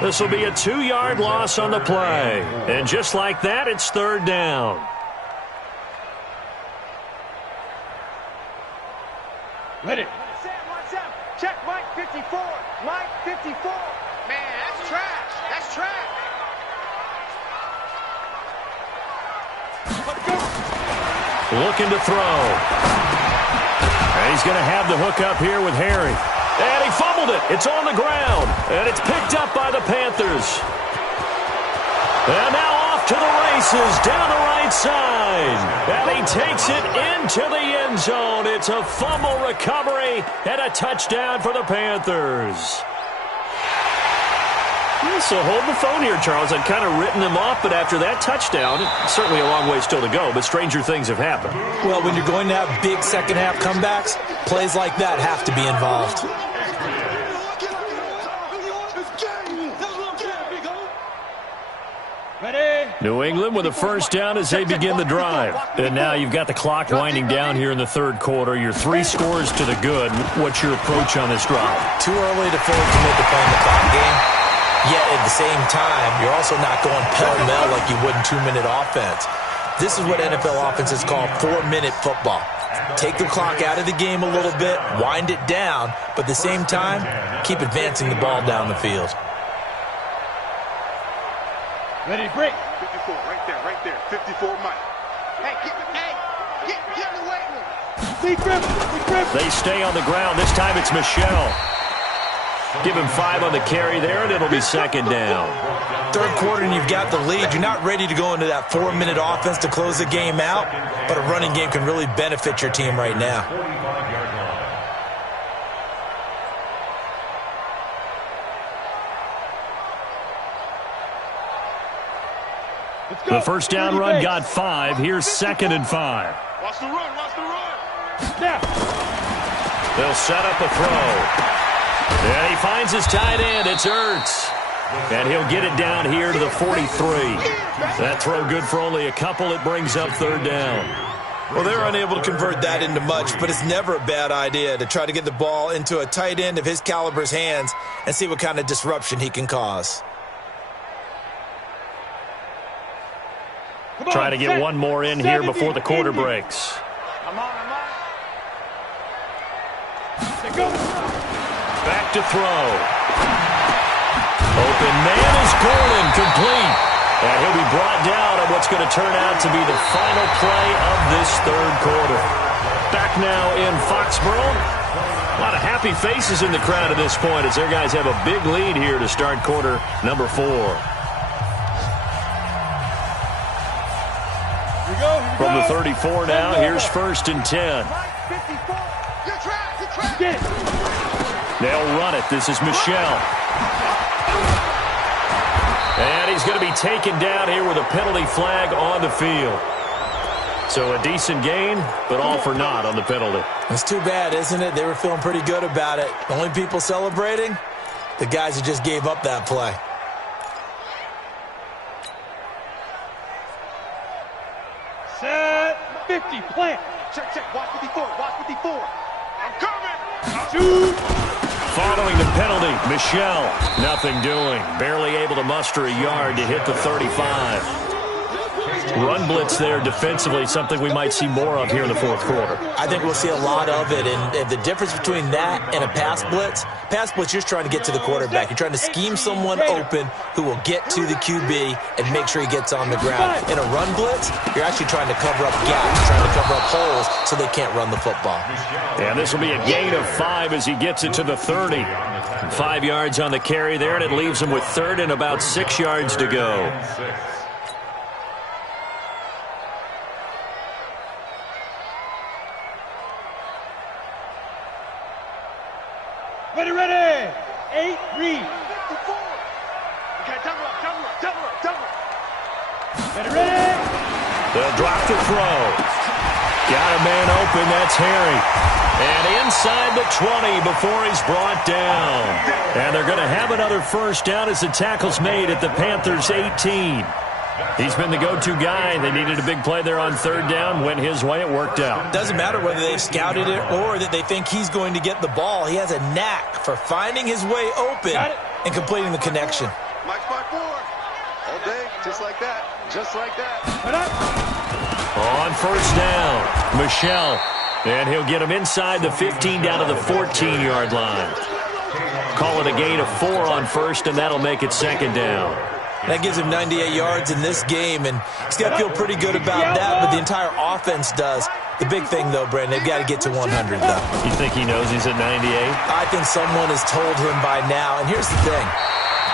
This will be a 2-yard loss on the play. And just like that, it's 3rd down. Ready. Watch out. Check Mike 54. Mike 54. Man, that's trash. That's trash. Let's go. Looking to throw. And he's going to have the hook up here with Harry. And he fumbled it. It's on the ground. And it's picked up by the Panthers. And now off to the races down the right side. And he takes it into the end zone. It's a fumble recovery and a touchdown for the Panthers. So hold the phone here, Charles. I'd kind of written them off, but after that touchdown, certainly a long way still to go, but stranger things have happened. Well, when you're going to have big second-half comebacks, plays like that have to be involved. Ready. New England with a first down as they begin the drive. And now you've got the clock winding down here in the 3rd quarter. You're 3 scores to the good. What's your approach on this drive? Too early to fully commit to playing the clock game. Yet at the same time, you're also not going pell-mell like you would in 2-minute offense. This is what NFL offenses call 4-minute football. Take the clock out of the game a little bit, wind it down, but at the same time, keep advancing the ball down the field. Ready, break. 54, right there. 54, Mike. Hey, get in the weight room. Deep grip. They stay on the ground. This time it's Michelle. Give him 5 on the carry there, and it'll be second down. Third quarter and you've got the lead. You're not ready to go into that 4-minute offense to close the game out, but a running game can really benefit your team right now. The first down run got 5. Here's 2nd and 5. Watch the run, watch the run. They'll set up a throw. And he finds his tight end. It's Ertz. And he'll get it down here to the 43. That throw good for only a couple. It brings up 3rd down. Well, they're unable to convert that into much, but it's never a bad idea to try to get the ball into a tight end of his caliber's hands and see what kind of disruption he can cause. Try to get one more in here before the quarter breaks. I'm on. Back to throw. Open man is Golden, complete. And he'll be brought down on what's going to turn out to be the final play of this 3rd quarter. Back now in Foxborough. A lot of happy faces in the crowd at this point as their guys have a big lead here to start quarter number 4. From the 34 now, here's 1st and 10. They'll run it. This is Michelle. And he's going to be taken down here with a penalty flag on the field. So a decent gain, but all for naught on the penalty. It's too bad, isn't it? They were feeling pretty good about it. The only people celebrating, the guys who just gave up that play. Set 50, plant. Check, watch 54, watch 54. I'm coming. Shoot. Following the penalty, Michelle, nothing doing. Barely able to muster a yard to hit the 35. Run blitz there defensively, something we might see more of here in the 4th quarter. I think we'll see a lot of it, and the difference between that and a pass blitz, you're trying to get to the quarterback. You're trying to scheme someone open who will get to the QB and make sure he gets on the ground. In a run blitz, you're actually trying to cover up gaps, trying to cover up holes so they can't run the football. And this will be a gain of 5 as he gets it to the 30. 5 yards on the carry there, and it leaves him with 3rd and about 6 yards to go. Ready. 8, read. 54. Okay, double up. Ready. They'll drop the throw. Got a man open. That's Harry. And inside the 20 before he's brought down. And they're going to have another first down as the tackle's made at the Panthers' 18. He's been the go-to guy. They needed a big play there on 3rd down. Went his way. It worked out. Doesn't matter whether they've scouted it or that they think he's going to get the ball. He has a knack for finding his way open and completing the connection. Mike's by 4. All day, just like that. Just like that. On 1st down, Michelle. And he'll get him inside the 15 down to the 14-yard line. Call it a gain of 4 on 1st, and that'll make it 2nd down. That gives him 98 yards in this game, and he's got to feel pretty good about that, but the entire offense does. The big thing, though, Brandon, they've got to get to 100, though. You think he knows he's at 98? I think someone has told him by now, and here's the thing.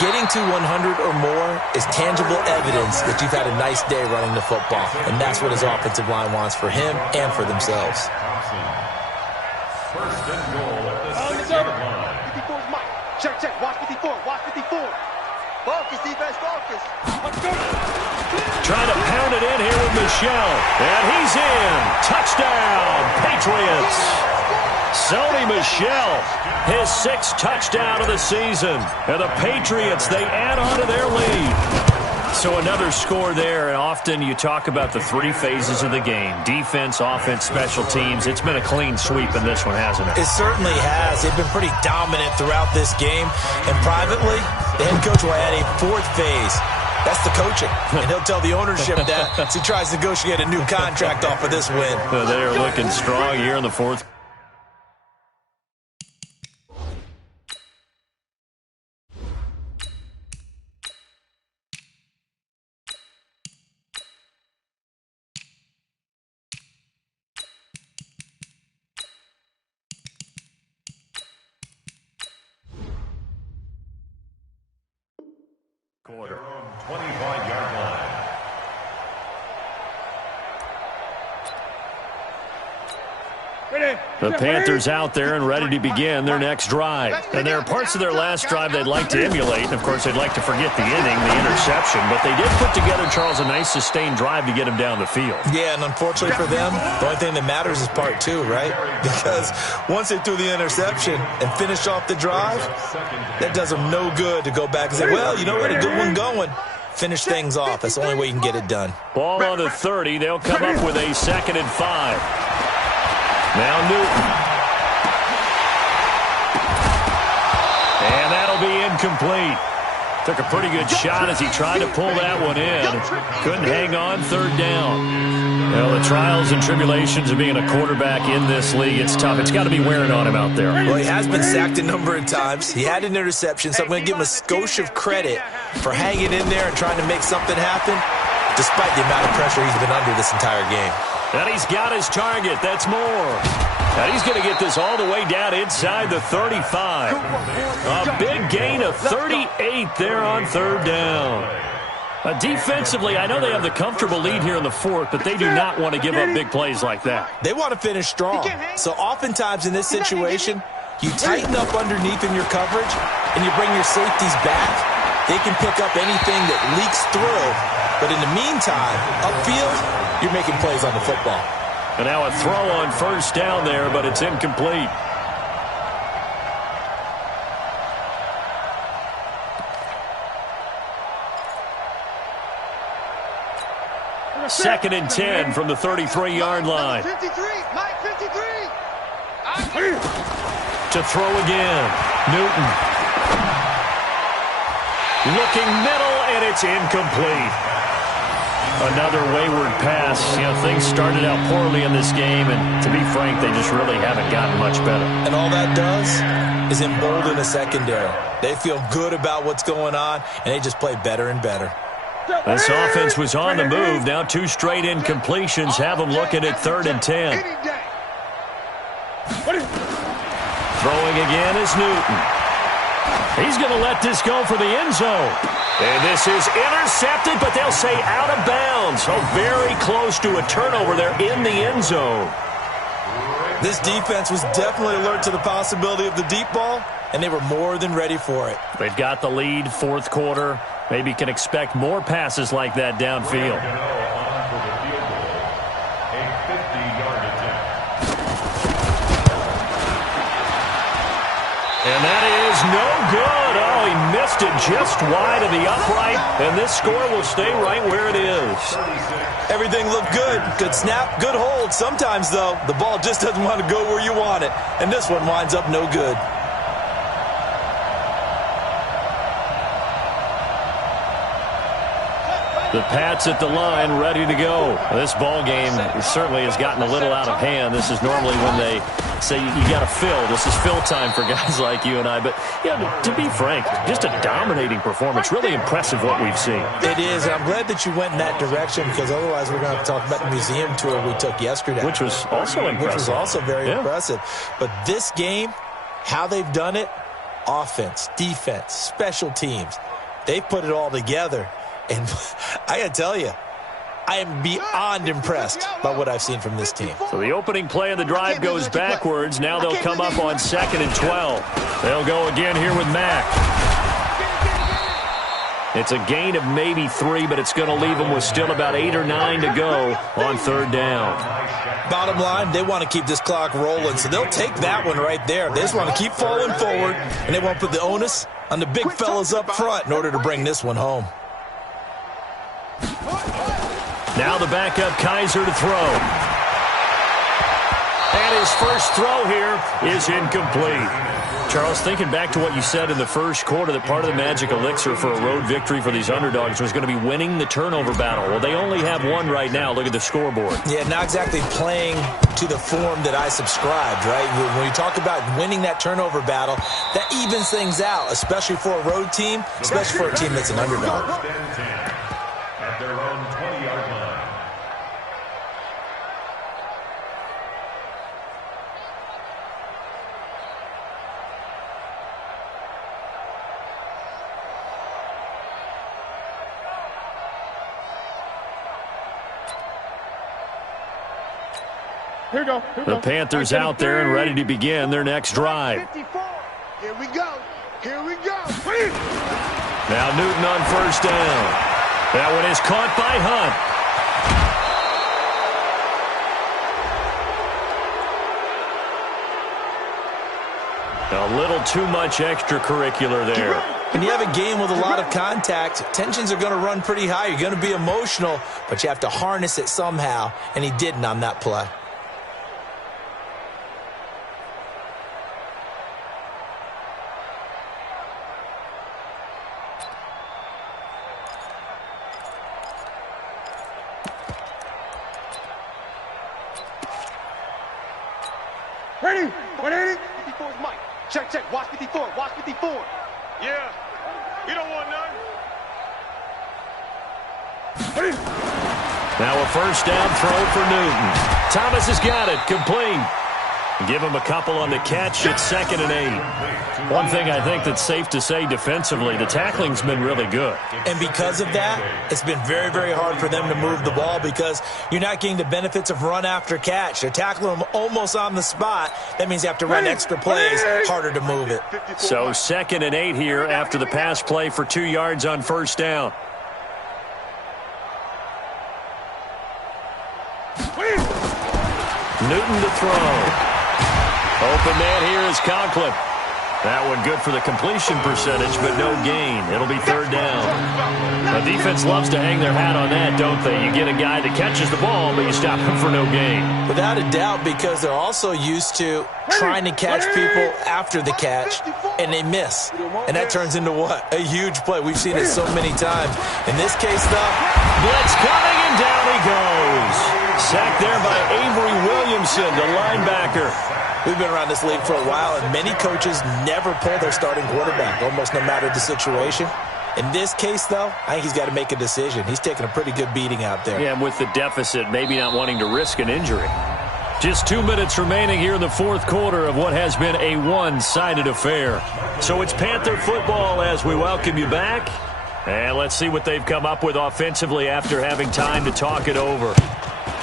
Getting to 100 or more is tangible evidence that you've had a nice day running the football, and that's what his offensive line wants for him and for themselves. First and goal at the 6-yard line. 54's Mike. Check, watch 54, watch 54. Focus, defense, focus. Trying to pound it in here with Michelle. And he's in. Touchdown, Patriots. Sony Michel, his 6th touchdown of the season. And the Patriots, they add on to their lead. So another score there, and often you talk about the 3 phases of the game. Defense, offense, special teams. It's been a clean sweep in this one, hasn't it? It certainly has. They've been pretty dominant throughout this game. And privately, the head coach will add a 4th phase. That's the coaching. And he'll tell the ownership that as he tries to negotiate a new contract off of this win. They're looking strong here in the 4th. 25-yard line. The Panthers out there and ready to begin their next drive. And there are parts of their last drive they'd like to emulate. And, of course, they'd like to forget the inning, the interception. But they did put together, Charles, a nice sustained drive to get him down the field. Yeah, and unfortunately for them, the only thing that matters is part two, right? Because once they threw the interception and finished off the drive, that does them no good to go back and say, well, you know what, a good one going. Finish things off. That's the only way you can get it done. Ball on the 30. They'll come up with a 2nd and 5. Now Newton. And that'll be incomplete. Took a pretty good shot as he tried to pull that one in. Couldn't hang on, 3rd down. Well, the trials and tribulations of being a quarterback in this league, it's tough. It's got to be wearing on him out there. Well, he has been sacked a number of times. He had an interception, so I'm going to give him a skosh of credit for hanging in there and trying to make something happen, despite the amount of pressure he's been under this entire game. And he's got his target. That's more. And he's going to get this all the way down inside the 35. A big gain of 38 there on 3rd down. Defensively, I know they have the comfortable lead here in the 4th, but they do not want to give up big plays like that. They want to finish strong. So oftentimes in this situation, you tighten up underneath in your coverage, and you bring your safeties back. They can pick up anything that leaks through. But in the meantime, upfield, you're making plays on the football. And now a throw on 1st down there, but it's incomplete. Second and 10 from the 33-yard line. 53, Mike 53. To throw again. Newton. Looking middle, and it's incomplete. Another wayward pass. You know, things started out poorly in this game, and to be frank, they just really haven't gotten much better. And all that does is embolden the secondary. They feel good about what's going on, and they just play better and better. This offense was on the move. Now 2 straight incompletions have them looking at 3rd and 10. Throwing again is Newton. He's going to let this go for the end zone. And this is intercepted, but they'll say out of bounds. So very close to a turnover there in the end zone. This defense was definitely alert to the possibility of the deep ball, and they were more than ready for it. They've got the lead, 4th quarter. Maybe can expect more passes like that downfield. And that is no good. Oh, he missed it just wide of the upright, and this score will stay right where it is. Everything looked good. Good snap, good hold. Sometimes, though, the ball just doesn't want to go where you want it, and this one winds up no good. The Pats at the line, ready to go. This ball game certainly has gotten a little out of hand. This is normally when they say you got to fill. This is fill time for guys like you and I. But, yeah, to be frank, just a dominating performance. Really impressive what we've seen. It is. I'm glad that you went in that direction, because otherwise we're going to have to talk about the museum tour we took yesterday. Which was also impressive. Which was also very impressive. But this game, how they've done it, offense, defense, special teams, they've put it all together. And I got to tell you, I am beyond impressed by what I've seen from this team. So the opening play of the drive goes backwards. Now they'll come up on 2nd and 12. They'll go again here with Mack. It's a gain of maybe 3, but it's going to leave them with still about 8 or 9 to go on 3rd down. Bottom line, they want to keep this clock rolling, so they'll take that one right there. They just want to keep falling forward, and they want to put the onus on the big fellas up front in order to bring this one home. Now the backup Kaiser to throw. And his first throw here is incomplete. Charles, thinking back to what you said in the first quarter, that part of the magic elixir for a road victory for these underdogs was going to be winning the turnover battle. Well, they only have one right now. Look at the scoreboard. Yeah, not exactly playing to the form that I subscribed, right? When you talk about winning that turnover battle, that evens things out, especially for a road team, especially for a team that's an underdog. At their own 20-yard line. The Panthers out there and ready to begin their next drive. 54. Here we go. Here we go. Now Newton on first down. That one is caught by Hunt. A little too much extracurricular there. When you have a game with a lot of contact, tensions are going to run pretty high. You're going to be emotional, but you have to harness it somehow, and he didn't on that play. Ready? 180. 54 is Mike. Check, check. Watch 54. Watch 54. Yeah. We don't want none. Ready? Now a first down throw for Newton. Thomas has got it. Complete. Give him a couple on the catch. It's 2nd and 8. One thing I think that's safe to say defensively, the tackling's been really good. And because of that, it's been very, very hard for them to move the ball because you're not getting the benefits of run after catch. They're tackling them almost on the spot. That means you have to run extra plays, harder to move it. So 2nd and 8 here after the pass play for 2 yards on first down. Newton to throw. Open man here is Conklin. That one good for the completion percentage, but no gain. It'll be 3rd down. The defense loves to hang their hat on that, don't they? You get a guy that catches the ball, but you stop him for no gain. Without a doubt, because they're also used to trying to catch people after the catch, and they miss. And that turns into what? A huge play. We've seen it so many times. In this case, though, blitz coming, and down he goes. Sacked there by Avery Williamson, the linebacker. We've been around this league for a while, and many coaches never pull their starting quarterback, almost no matter the situation. In this case, though, I think he's got to make a decision. He's taking a pretty good beating out there. Yeah, and with the deficit, maybe not wanting to risk an injury. Just 2 minutes remaining here in the 4th quarter of what has been a one-sided affair. So it's Panther football as we welcome you back. And let's see what they've come up with offensively after having time to talk it over.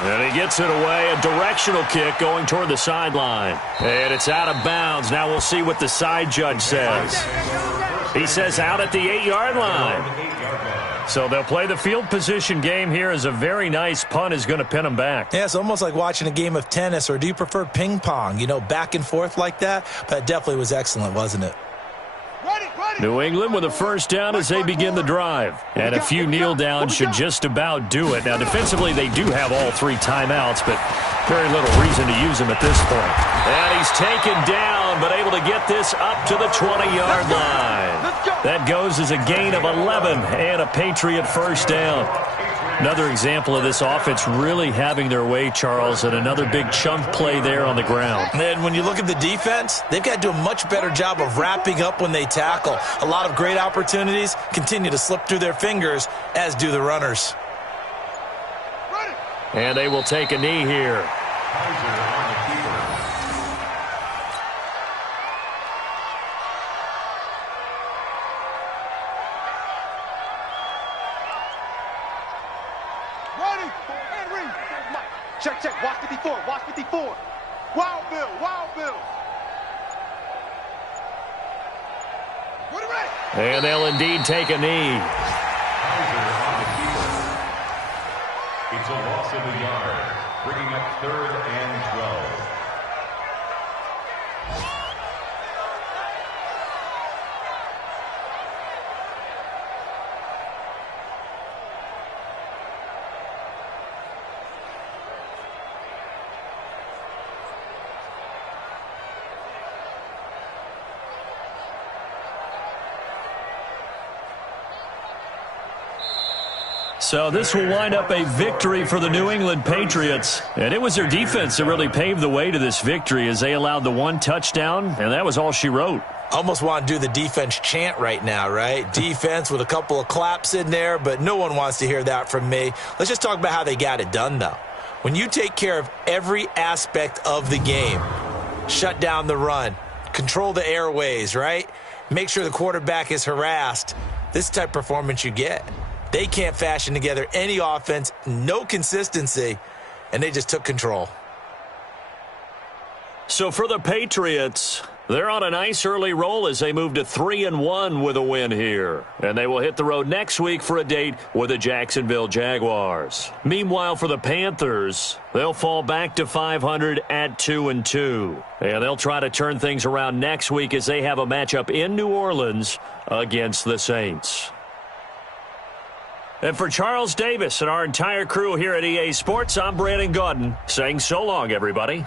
And he gets it away, a directional kick going toward the sideline. And it's out of bounds. Now we'll see what the side judge says. He says out at the 8-yard line. So they'll play the field position game here as a very nice punt is going to pin them back. Yeah, it's almost like watching a game of tennis, or do you prefer ping pong? You know, back and forth like that? But it definitely was excellent, wasn't it? New England with a first down as they begin the drive. And a few kneel downs should just about do it. Now, defensively, they do have all 3 timeouts, but very little reason to use them at this point. And he's taken down, but able to get this up to the 20-yard line. That goes as a gain of 11 and a Patriot first down. Another example of this offense really having their way, Charles, and another big chunk play there on the ground. And when you look at the defense, they've got to do a much better job of wrapping up when they tackle. A lot of great opportunities continue to slip through their fingers, as do the runners. And they will take a knee here. Check, check. Watch 54. Watch 54. Wild Bill. Wild Bill. And they'll indeed take a knee. It's a loss of a yard, bringing up 3rd and 12. So this will wind up a victory for the New England Patriots. And it was their defense that really paved the way to this victory as they allowed the 1 touchdown, and that was all she wrote. Almost want to do the defense chant right now, right? Defense with a couple of claps in there, but no one wants to hear that from me. Let's just talk about how they got it done, though. When you take care of every aspect of the game, shut down the run, control the airways, right? Make sure the quarterback is harassed. This is the type of performance you get. They can't fashion together any offense, no consistency, and they just took control. So for the Patriots, they're on a nice early roll as they move to 3-1 with a win here. And they will hit the road next week for a date with the Jacksonville Jaguars. Meanwhile, for the Panthers, they'll fall back to 500 at 2-2. And they'll try to turn things around next week as they have a matchup in New Orleans against the Saints. And for Charles Davis and our entire crew here at EA Sports, I'm Brandon Gaudin saying so long, everybody.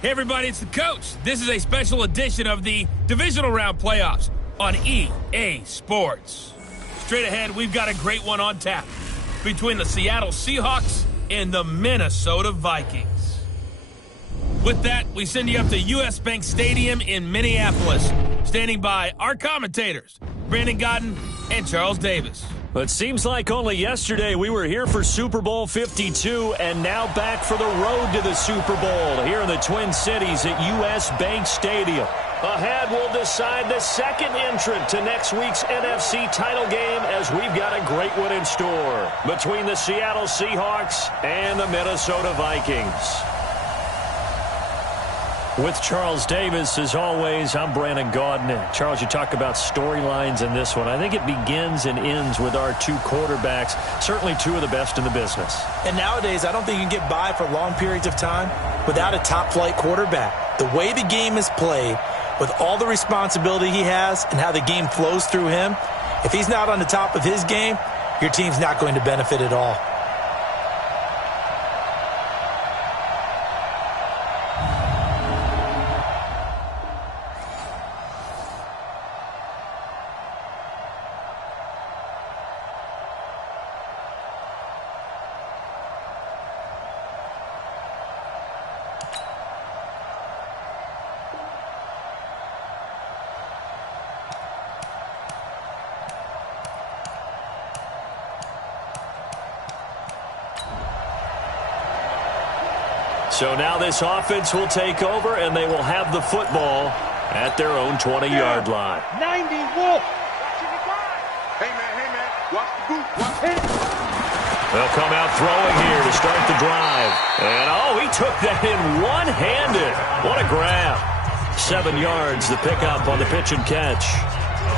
Hey everybody, it's the coach. This is a special edition of the Divisional Round Playoffs on EA Sports. Straight ahead, we've got a great one on tap between the Seattle Seahawks and the Minnesota Vikings. With that, we send you up to US Bank Stadium in Minneapolis. Standing by our commentators, Brandon Godden and Charles Davis. It seems like only yesterday we were here for Super Bowl 52 and now back for the road to the Super Bowl here in the Twin Cities at US Bank Stadium. Ahead, we'll decide the second entrant to next week's NFC title game as we've got a great one in store between the Seattle Seahawks and the Minnesota Vikings. With Charles Davis, as always, I'm Brandon Gaudin. Charles, you talk about storylines in this one. I think it begins and ends with our two quarterbacks, certainly two of the best in the business. And nowadays, I don't think you can get by for long periods of time without a top-flight quarterback. The way the game is played, with all the responsibility he has and how the game flows through him, if he's not on the top of his game, your team's not going to benefit at all. So now this offense will take over, and they will have the football at their own 20-yard line. 90, Wolf. Hey, man, watch the boot. Watch it. They'll come out throwing here to start the drive. And, he took that in one-handed. What a grab. 7 yards, the pickup on the pitch and catch.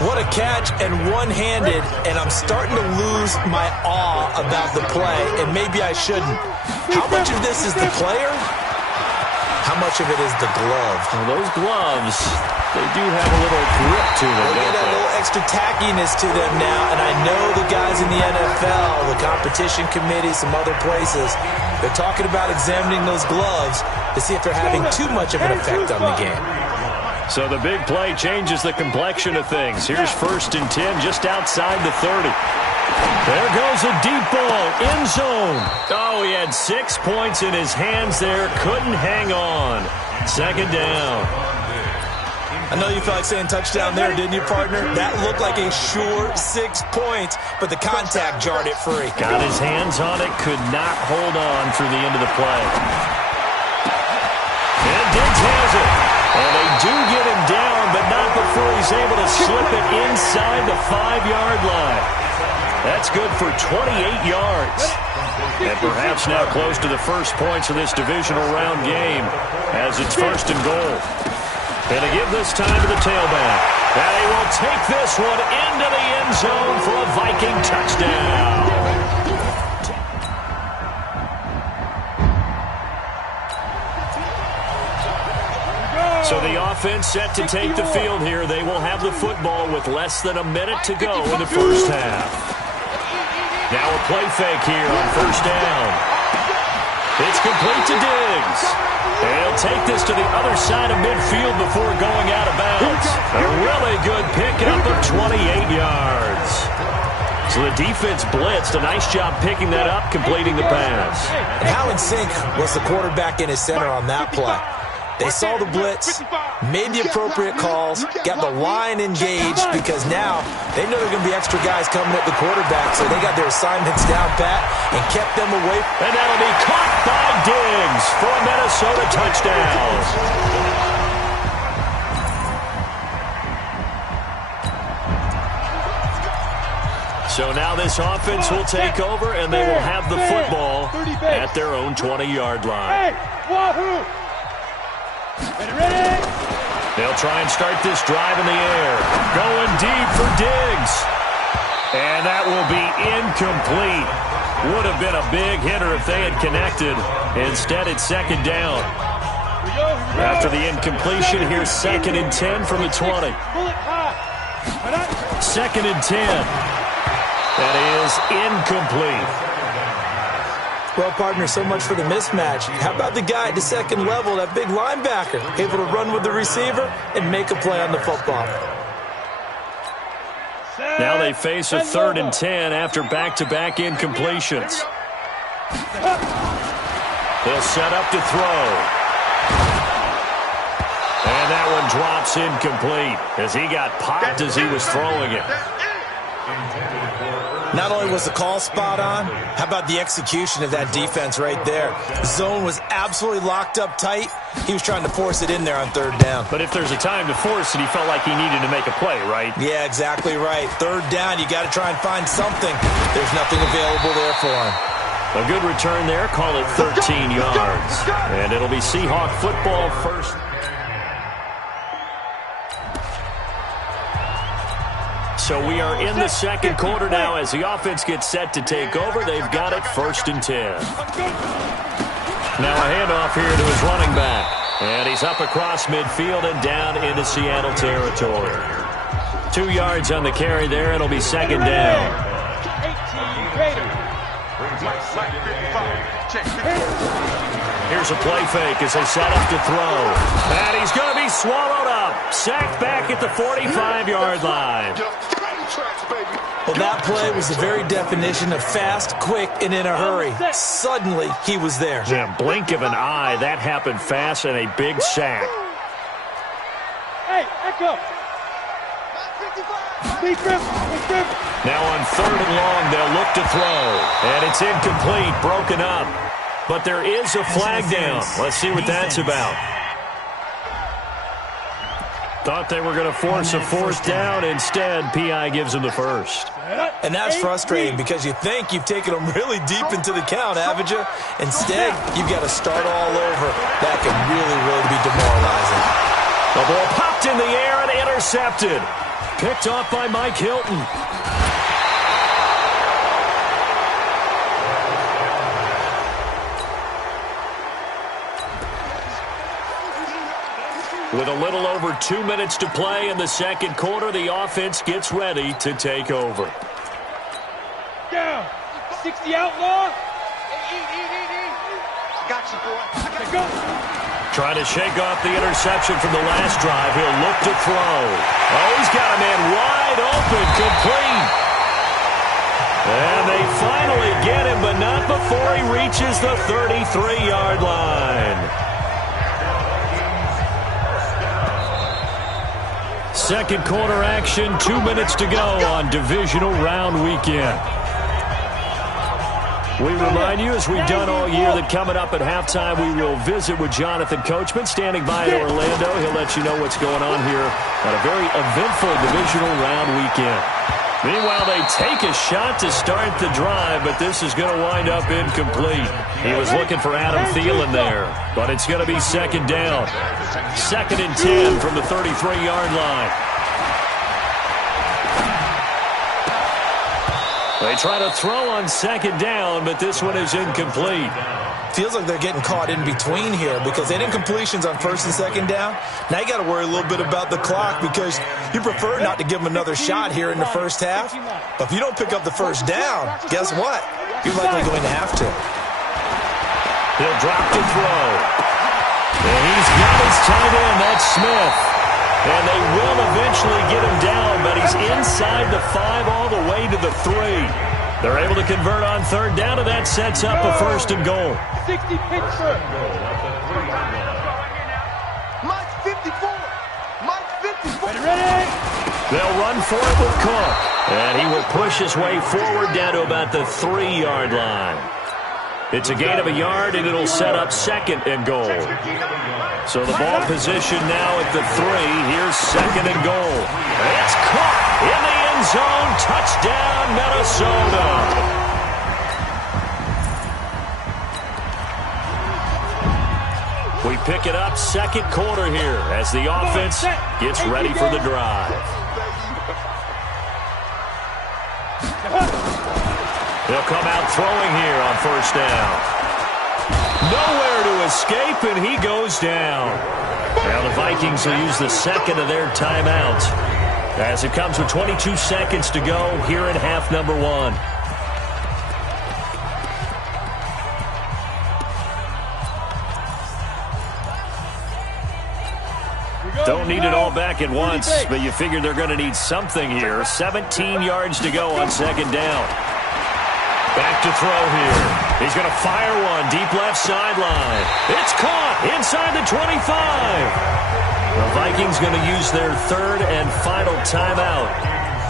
What a catch and one-handed, and I'm starting to lose my awe about the play, and maybe I shouldn't. How much of this is the player? How much of it is the glove? Well, those gloves, they do have a little grip to them, They get a little extra tackiness to them now, and I know the guys in the NFL, the competition committee, some other places, they're talking about examining those gloves to see if they're having too much of an effect on the game. So the big play changes the complexion of things. Here's 1st and 10 just outside the 30. There goes a deep ball, end zone. He had 6 points in his hands there, couldn't hang on. 2nd down. I know you felt like saying touchdown there, didn't you, partner? That looked like a sure 6 points, but the contact jarred it free. Got his hands on it, could not hold on through the end of the play. And Diggs has it. And they do get him down, but not before he's able to slip it inside the 5-yard line. That's good for 28 yards. And perhaps now close to the first points of this divisional round game as it's 1st and goal. And to give this time to the tailback. And he will take this one into the end zone for a Viking touchdown. So the offense set to take the field here. They will have the football with less than a minute to go in the first half. Now a play fake here on 1st down. It's complete to Diggs. And he'll take this to the other side of midfield before going out of bounds. A really good pickup of 28 yards. So the defense blitzed. A nice job picking that up, completing the pass. And how in sync was the quarterback in his center on that play? They saw the blitz, made the appropriate calls, got the line engaged because now they know there are going to be extra guys coming at the quarterback, so they got their assignments down pat and kept them away. And that'll be caught by Diggs for a Minnesota touchdown. So now this offense will take over, and they will have the football at their own 20-yard line. Ready? They'll try and start this drive in the air. Going deep for Diggs. And that will be incomplete. Would have been a big hitter if they had connected. Instead, it's 2nd down. After the incompletion, here's 2nd and 10 from the 20. 2nd and 10. That is incomplete. Well, partner, so much for the mismatch. How about the guy at the second level, that big linebacker, able to run with the receiver and make a play on the football? Now they face a 3rd and 10 after back-to-back incompletions. They'll set up to throw. And that one drops incomplete as he got popped as he was throwing it. Not only was the call spot on, how about the execution of that defense right there? The zone was absolutely locked up tight. He was trying to force it in there on 3rd down. But if there's a time to force it, he felt like he needed to make a play, right? Yeah, exactly right. 3rd down, you got to try and find something. There's nothing available there for him. A good return there, call it 13 yards. And it'll be Seahawk football first. So we are in the second quarter now as the offense gets set to take over. They've got it 1st and 10. Now a handoff here to his running back. And he's up across midfield and down into Seattle territory. 2 yards on the carry there. It'll be 2nd down. Here's a play fake as they set up to throw. And he's going to be swallowed up. Sacked back at the 45-yard line. Well, that play was the very definition of fast, quick, and in a hurry. Suddenly, he was there. Yeah, blink of an eye. That happened fast and a big sack. Hey, echo. Now on 3rd and long, they'll look to throw. And it's incomplete, broken up. But there is a flag down. Let's see what that's about. Thought they were going to force a 4th down. Instead, P.I. gives them the first. And that's frustrating because you think you've taken them really deep into the count, haven't you? Instead, you've got to start all over. That can really, really be demoralizing. The ball popped in the air and intercepted. Picked off by Mike Hilton. With a little over 2 minutes to play in the second quarter, the offense gets ready to take over. Down. 60 outlaw. Got you, boy. Go. Trying to shake off the interception from the last drive. He'll look to throw. Oh, he's got a man wide open, complete. And they finally get him, but not before he reaches the 33-yard line. Second quarter action, 2 minutes to go on divisional round weekend. We remind you, as we've done all year, that coming up at halftime, we will visit with Jonathan Coachman, standing by in Orlando. He'll let you know what's going on here at a very eventful divisional round weekend. Meanwhile, they take a shot to start the drive, but this is going to wind up incomplete. He was looking for Adam Thielen there, but it's going to be 2nd down. 2nd and 10 from the 33-yard line. They try to throw on 2nd down, but this one is incomplete. Feels like they're getting caught in between here because they had incompletions on 1st and 2nd down. Now you got to worry a little bit about the clock because you prefer not to give them another shot here in the first half. But if you don't pick up the 1st down, guess what? You're likely going to have to. He'll drop to throw. And he's got his tight end. That's Smith. And they will eventually get him down, but he's inside the 5 all the way to the 3. They're able to convert on 3rd down, and that sets up a 1st and goal. 60 picture. Mike 54. Mike 54. Ready? They'll run for it with Cook. And he will push his way forward down to about the 3-yard line. It's a gain of a yard, and it'll set up 2nd and goal. So the ball position now at the 3. Here's 2nd and goal. It's Cook in the end zone. Touchdown, Minnesota. We pick it up 2nd quarter here as the offense gets ready for the drive. They'll come out throwing here on 1st down. Nowhere to escape, and he goes down. Now the Vikings will use the 2nd of their timeouts as it comes with 22 seconds to go here in half number 1. Don't need it all back at once, but you figure they're going to need something here. 17 yards to go on second down. Back to throw here. He's going to fire one deep left sideline. It's caught inside the 25. The Vikings going to use their third and final timeout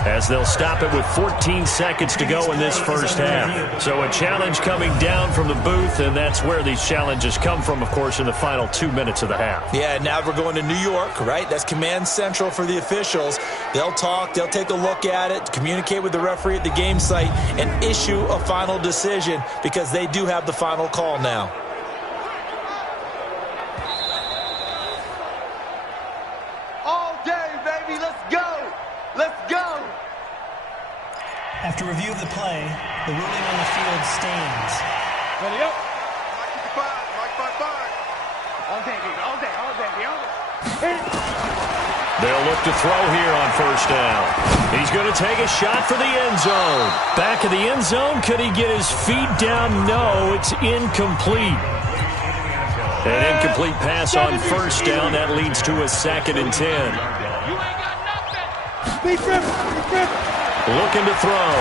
as they'll stop it with 14 seconds to go in this first half. So a challenge coming down from the booth, and that's where these challenges come from, of course, in the final 2 minutes of the half. Yeah, now we're going to New York, right? That's command central for the officials. They'll talk, they'll take a look at it, communicate with the referee at the game site, and issue a final decision because they do have the final call now. All day, baby, let's go. Let's go. After review of the play, the ruling on the field stands. Ready up. Mike 5. All day, baby. All day. They'll look to throw here on first down. He's going to take a shot for the end zone. Back of the end zone. Could he get his feet down? No, it's incomplete. An incomplete pass on first down. That leads to a 2nd and 10. You ain't got nothing. Be grip. Looking to throw.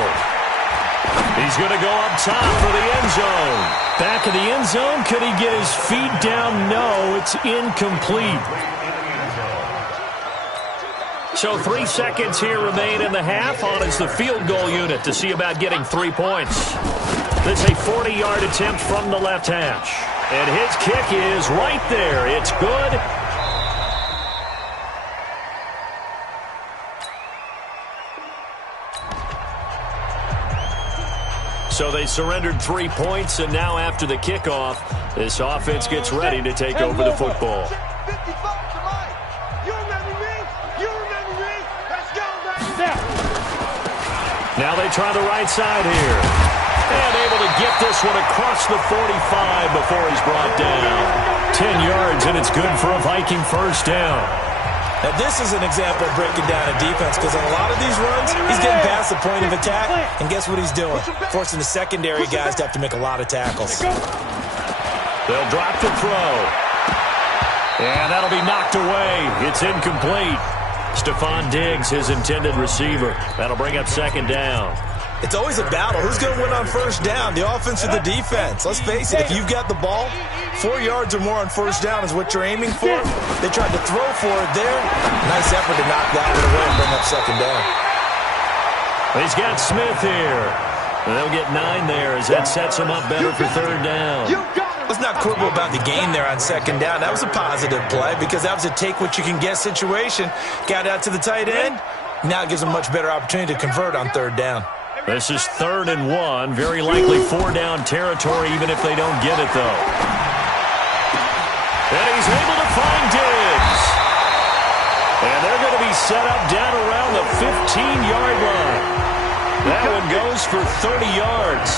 He's going to go up top for the end zone. Back of the end zone. Could he get his feet down? No, it's incomplete. So 3 seconds here remain in the half. On is the field goal unit to see about getting 3 points. This is a 40-yard attempt from the left hash. And his kick is right there. It's good. So they surrendered 3 points, and now after the kickoff, this offense gets ready to take over the football. 55 to Mike. You remember me? Let's go, baby. Now they try the right side here. And able to get this one across the 45 before he's brought down. 10 yards, and it's good for a Viking first down. Now, this is an example of breaking down a defense because on a lot of these runs, he's getting past the point of attack, and guess what he's doing? Forcing the secondary guys to have to make a lot of tackles. They'll drop the throw. And that'll be knocked away. It's incomplete. Stephon Diggs, his intended receiver. That'll bring up second down. It's always a battle. Who's going to win on first down, the offense or the defense? Let's face it, if you've got the ball, 4 yards or more on first down is what you're aiming for. They tried to throw for it there. Nice effort to knock that one away and bring up second down. He's got Smith here. They'll get 9 there as that sets him up better for third down. Let's not quibble about the gain there on second down. That was a positive play because that was a take-what-you-can-get situation. Got out to the tight end. Now it gives them a much better opportunity to convert on third down. This is 3rd and 1. Very likely 4-down territory, even if they don't get it, though. And he's able to find Diggs. And they're going to be set up down around the 15-yard line. That one goes for 30 yards.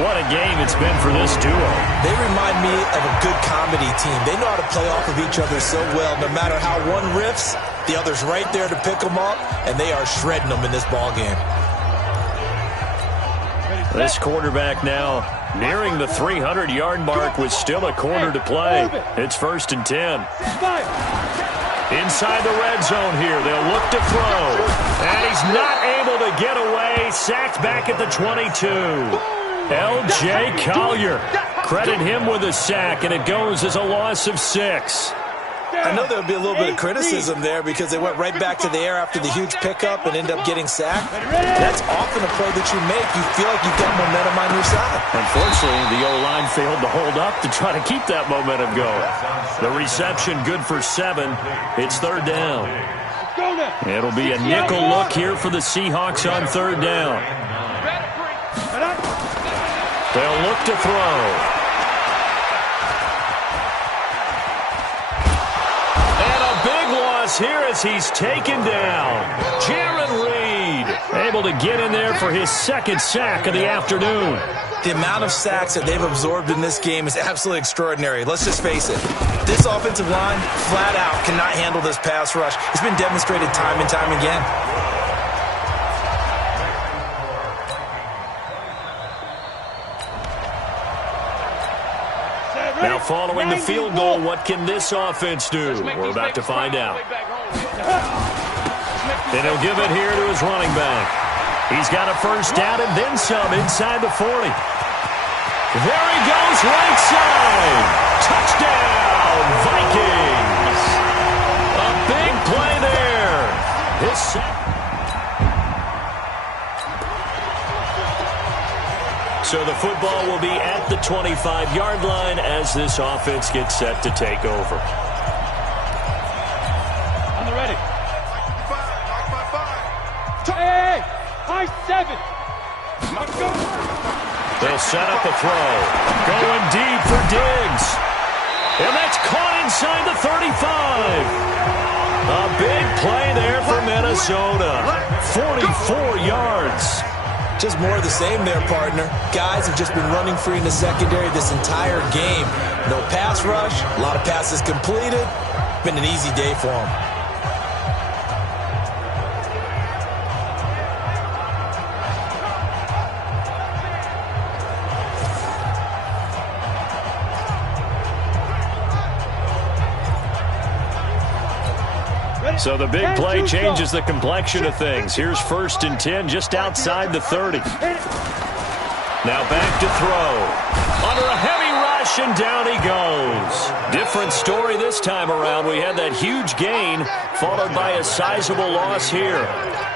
What a game it's been for this duo. They remind me of a good comedy team. They know how to play off of each other so well. No matter how one riffs, the other's right there to pick them up, and they are shredding them in this ball game. This quarterback now nearing the 300-yard mark with still a quarter to play. It's 1st and 10. Inside the red zone here. They'll look to throw. And he's not able to get away. Sacked back at the 22. L.J. Collier. Credit him with a sack, and it goes as a loss of 6. I know there would be a little bit of criticism there because they went right back to the air after the huge pickup and end up getting sacked. That's often a play that you make. You feel like you've got momentum on your side. Unfortunately, the O-line failed to hold up to try to keep that momentum going. The reception good for 7. It's third down. It'll be a nickel look here for the Seahawks on third down. They'll look to throw. Here as he's taken down. Jaron Reed able to get in there for his 2nd sack of the afternoon. The amount of sacks that they've absorbed in this game is absolutely extraordinary. Let's just face it. This offensive line, flat out, cannot handle this pass rush. It's been demonstrated time and time again. Now following the field goal, what can this offense do? We're about to find out. And he'll give it here to his running back. He's got a first down and then some inside the 40. There he goes, right side. Touchdown, Vikings. A big play there. So the football will be at the 25-yard line as this offense gets set to take over. On the ready. Hey, high 7. Let's go. They'll set up a throw. Going deep for Diggs. And that's caught inside the 35. A big play there for Minnesota. 44 yards. Just more of the same there, partner. Guys have just been running free in the secondary this entire game. No pass rush, a lot of passes completed. Been an easy day for them. So the big play changes the complexion of things. Here's 1st and 10 just outside the 30. Now back to throw. Under a heavy rush, and down he goes. Different story this time around. We had that huge gain, followed by a sizable loss here.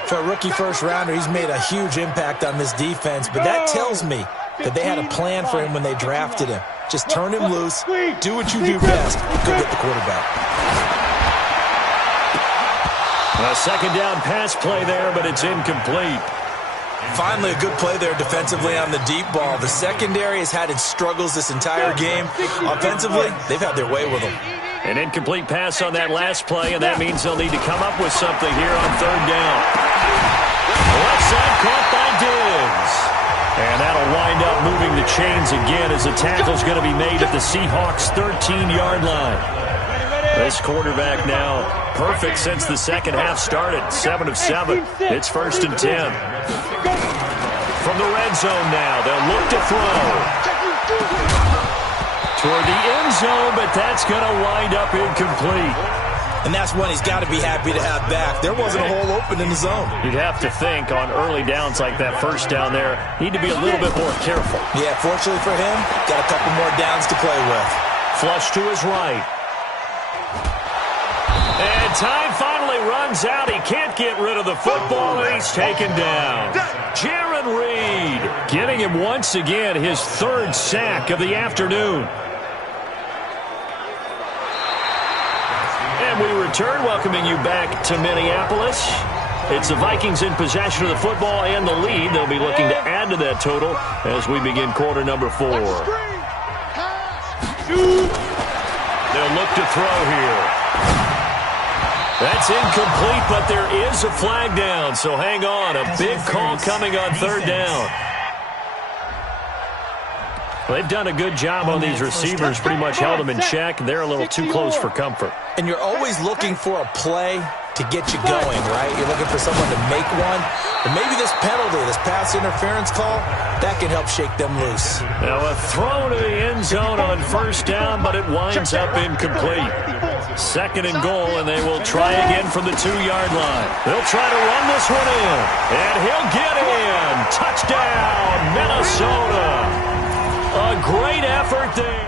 For a rookie first-rounder, he's made a huge impact on this defense, but that tells me that they had a plan for him when they drafted him. Just turn him loose, do what you do best, go get the quarterback. A second down pass play there, but it's incomplete. Finally, a good play there defensively on the deep ball. The secondary has had its struggles this entire game. Offensively, they've had their way with them. An incomplete pass on that last play, and that means they'll need to come up with something here on 3rd down. Left side caught by Diggs. And that'll wind up moving the chains again as the tackle's going to be made at the Seahawks' 13-yard line. This quarterback now perfect since the second half started. 7 of 7. It's 1st and 10. From the red zone now, they'll look to throw. Toward the end zone, but that's going to wind up incomplete. And that's one he's got to be happy to have back. There wasn't a hole open in the zone. You'd have to think on early downs like that first down there, need to be a little bit more careful. Yeah, fortunately for him, got a couple more downs to play with. Flush to his right. And time finally runs out. He can't get rid of the football, and he's taken down. Jaron Reed getting him once again his 3rd sack of the afternoon. And we return, welcoming you back to Minneapolis. It's the Vikings in possession of the football and the lead. They'll be looking to add to that total as we begin quarter number 4. They'll look to throw here. That's incomplete, but there is a flag down, so hang on. A big call coming on 3rd down. They've done a good job on these receivers, pretty much held them in check. They're a little too close for comfort. And you're always looking for a play to get you going, right? You're looking for someone to make one. But maybe this penalty, this pass interference call, that can help shake them loose. Now a throw to the end zone on 1st down, but it winds up incomplete. 2nd and goal, and they will try again from the 2-yard line. They'll try to run this one in, and he'll get in. Touchdown, Minnesota. A great effort there.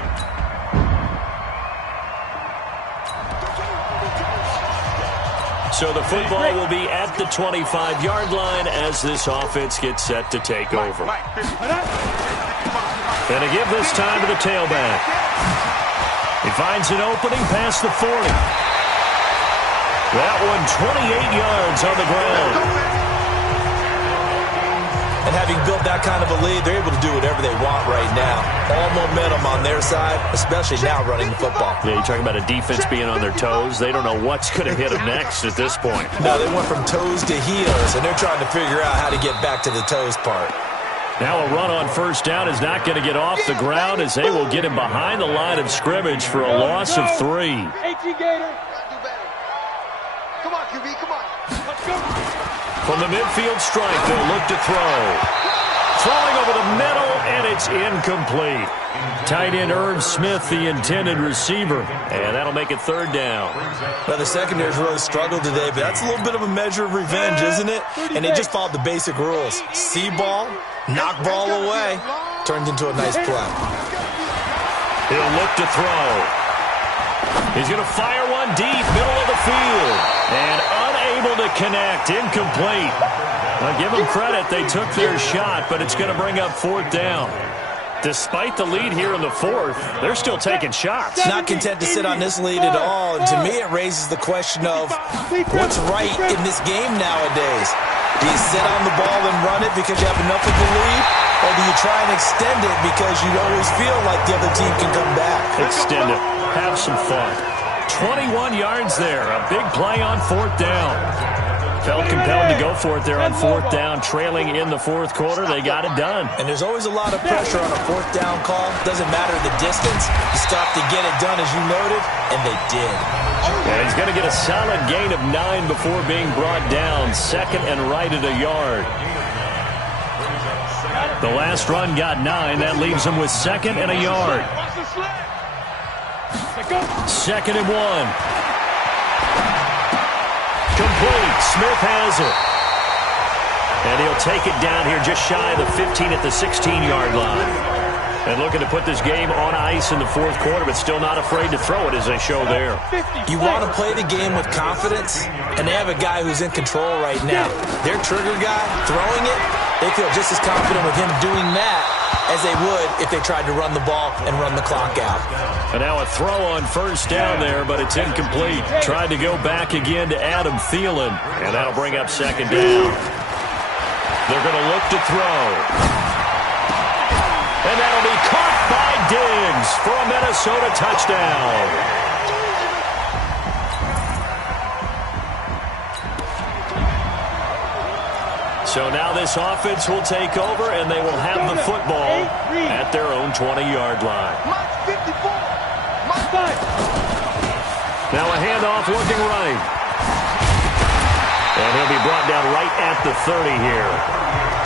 So the football will be at the 25-yard line as this offense gets set to take over. And to give this time to the tailback. He finds an opening past the 40. That one 28 yards on the ground. And having built that kind of a lead, they're able to do whatever they want right now. All momentum on their side, especially now running the football. Yeah, you're talking about a defense being on their toes. They don't know what's going to hit them next at this point. No, they went from toes to heels, and they're trying to figure out how to get back to the toes part. Now a run on 1st down is not going to get off the ground as they will get him behind the line of scrimmage for a loss of 3. Come on, QB, come on. Let's go. From the midfield stripe, they'll look to throw. Throwing over the middle, and it's incomplete. Tight end Irv Smith, the intended receiver. And that'll make it 3rd down. Well, the secondary's really struggled today, but that's a little bit of a measure of revenge, isn't it? And they just followed the basic rules. See ball, knock ball away. Turns into a nice play. He'll look to throw. He's going to fire one deep, middle of the field. And unable to connect, incomplete. I'll give them credit. They took their shot, but it's going to bring up 4th down. Despite the lead here in the 4th, they're still taking shots. Not content to sit on this lead at all. And to me, it raises the question of what's right in this game nowadays. Do you sit on the ball and run it because you have enough of the lead? Or do you try and extend it because you always feel like the other team can come back? Extend it. Have some fun. 21 yards there. A big play on 4th down. Felt compelled to go for it there on 4th down. Trailing in the 4th quarter, they got it done. And there's always a lot of pressure on a 4th down call. Doesn't matter the distance. You stop to get it done, as you noted, and they did. And he's going to get a solid gain of 9 before being brought down. 2nd and right at a yard. The last run got 9. That leaves him with 2nd and a yard. 2nd and 1. Complete. Smith has it. And he'll take it down here just shy of the 15 at the 16-yard line. And looking to put this game on ice in the 4th quarter, but still not afraid to throw it as they show there. You want to play the game with confidence, and they have a guy who's in control right now. Their trigger guy, throwing it, they feel just as confident with him doing that as they would if they tried to run the ball and run the clock out. And now a throw on 1st down there, but it's incomplete. Tried to go back again to Adam Thielen, and that'll bring up 2nd down. They're going to look to throw. And that'll be caught by Diggs for a Minnesota touchdown. So now this offense will take over, and they will have the football at their own 20-yard line. Now a handoff looking right. And he'll be brought down right at the 30 here.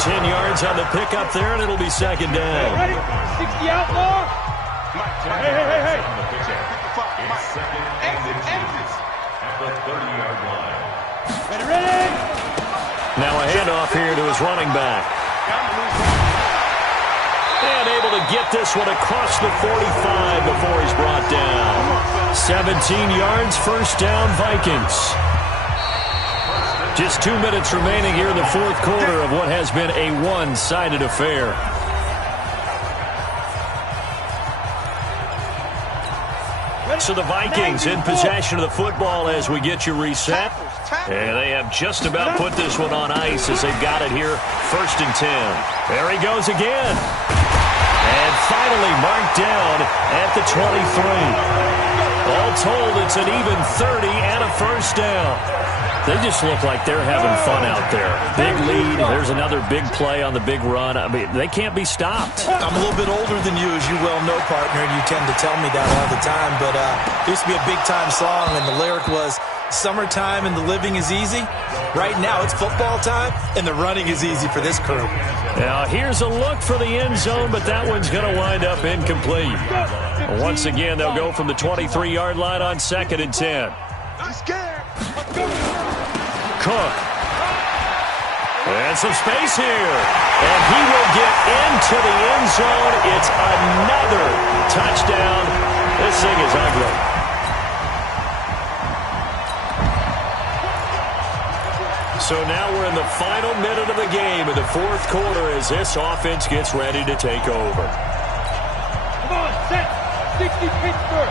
10 yards on the pickup there, and it'll be 2nd down. Ready? 60 out more. Hey. Exit. At the 30-yard line. Ready? Now a handoff here to his running back. And able to get this one across the 45 before he's brought down. 17 yards, 1st down, Vikings. Just 2 minutes remaining here in the 4th quarter of what has been a one-sided affair. So the Vikings in possession of the football as we get you reset. And they have just about put this one on ice as they've got it here. 1st and 10. There he goes again. And finally marked down at the 23. All told, it's an even 30 and a 1st down. They just look like they're having fun out there. Big lead. There's another big play on the big run. I mean, they can't be stopped. I'm a little bit older than you, as you well know, partner, and you tend to tell me that all the time. But it used to be a big-time song, and the lyric was, summertime and the living is easy. Right now, it's football time, and the running is easy for this crew. Now, here's a look for the end zone, but that one's going to wind up incomplete. Once again, they'll go from the 23-yard line on 2nd and 10. Cook. And some space here. And he will get into the end zone. It's another touchdown. This thing is ugly. So now we're in the final minute of the game in the 4th quarter as this offense gets ready to take over. Come on, set. 60 Pittsburgh.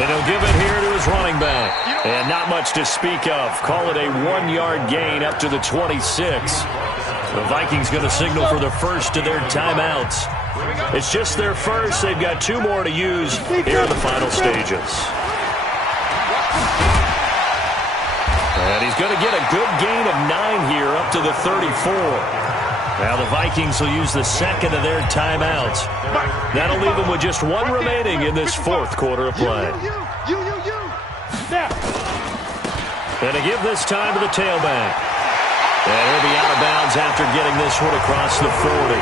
And he'll give it here to his running back. And not much to speak of. Call it a 1-yard gain up to the 26. The Vikings going to signal for the first of their timeouts. It's just their first. They've got 2 more to use here in the final stages. And he's going to get a good gain of 9 here up to the 34. Now the Vikings will use the 2nd of their timeouts. That'll leave them with just 1 remaining in this 4th quarter of play. And to give this time to the tailback. And he'll be out of downs after getting this one across the 40.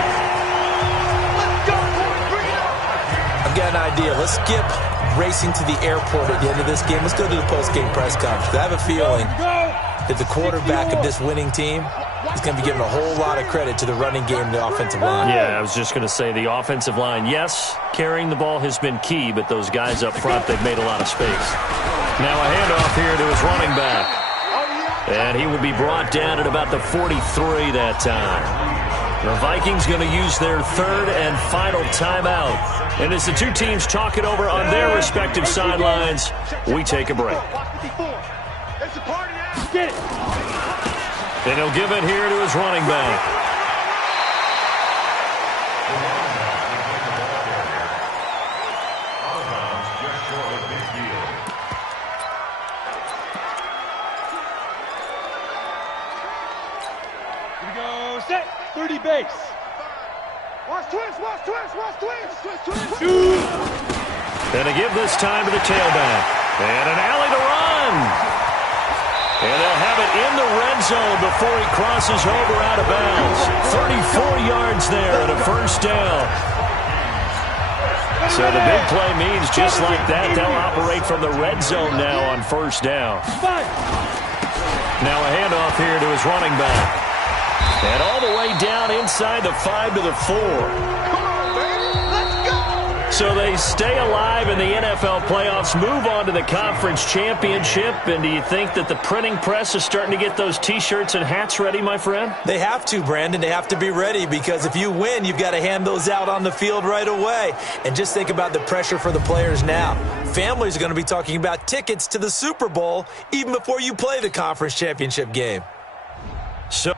I've got an idea. Let's skip racing to the airport at the end of this game. Let's go to the post-game press conference. I have a feeling that the quarterback of this winning team is going to be giving a whole lot of credit to the running game and the offensive line. Yeah, I was just going to say the offensive line, yes, carrying the ball has been key, but those guys up front, they've made a lot of space. Now a handoff here to his running back. And he will be brought down at about the 43 that time. The Vikings going to use their third and final timeout. And as the two teams talk it over on their respective sidelines, we take a break. And he'll give it here to his running back. Here we go, set, 30 base. Watch twist, watch twist, watch twist. And to give this time to the tailback. And an alley to run. And they'll have it in the red zone before he crosses over out of bounds. 34 yards there and a first down. So the big play means just like that, they'll operate from the red zone now on first down. Now a handoff here to his running back. And all the way down inside the 5 to the 4. So they stay alive in the NFL playoffs, move on to the conference championship. And do you think that the printing press is starting to get those T-shirts and hats ready, my friend? They have to, Brandon. They have to be ready because if you win, you've got to hand those out on the field right away. And just think about the pressure for the players now. Families are going to be talking about tickets to the Super Bowl even before you play the conference championship game. So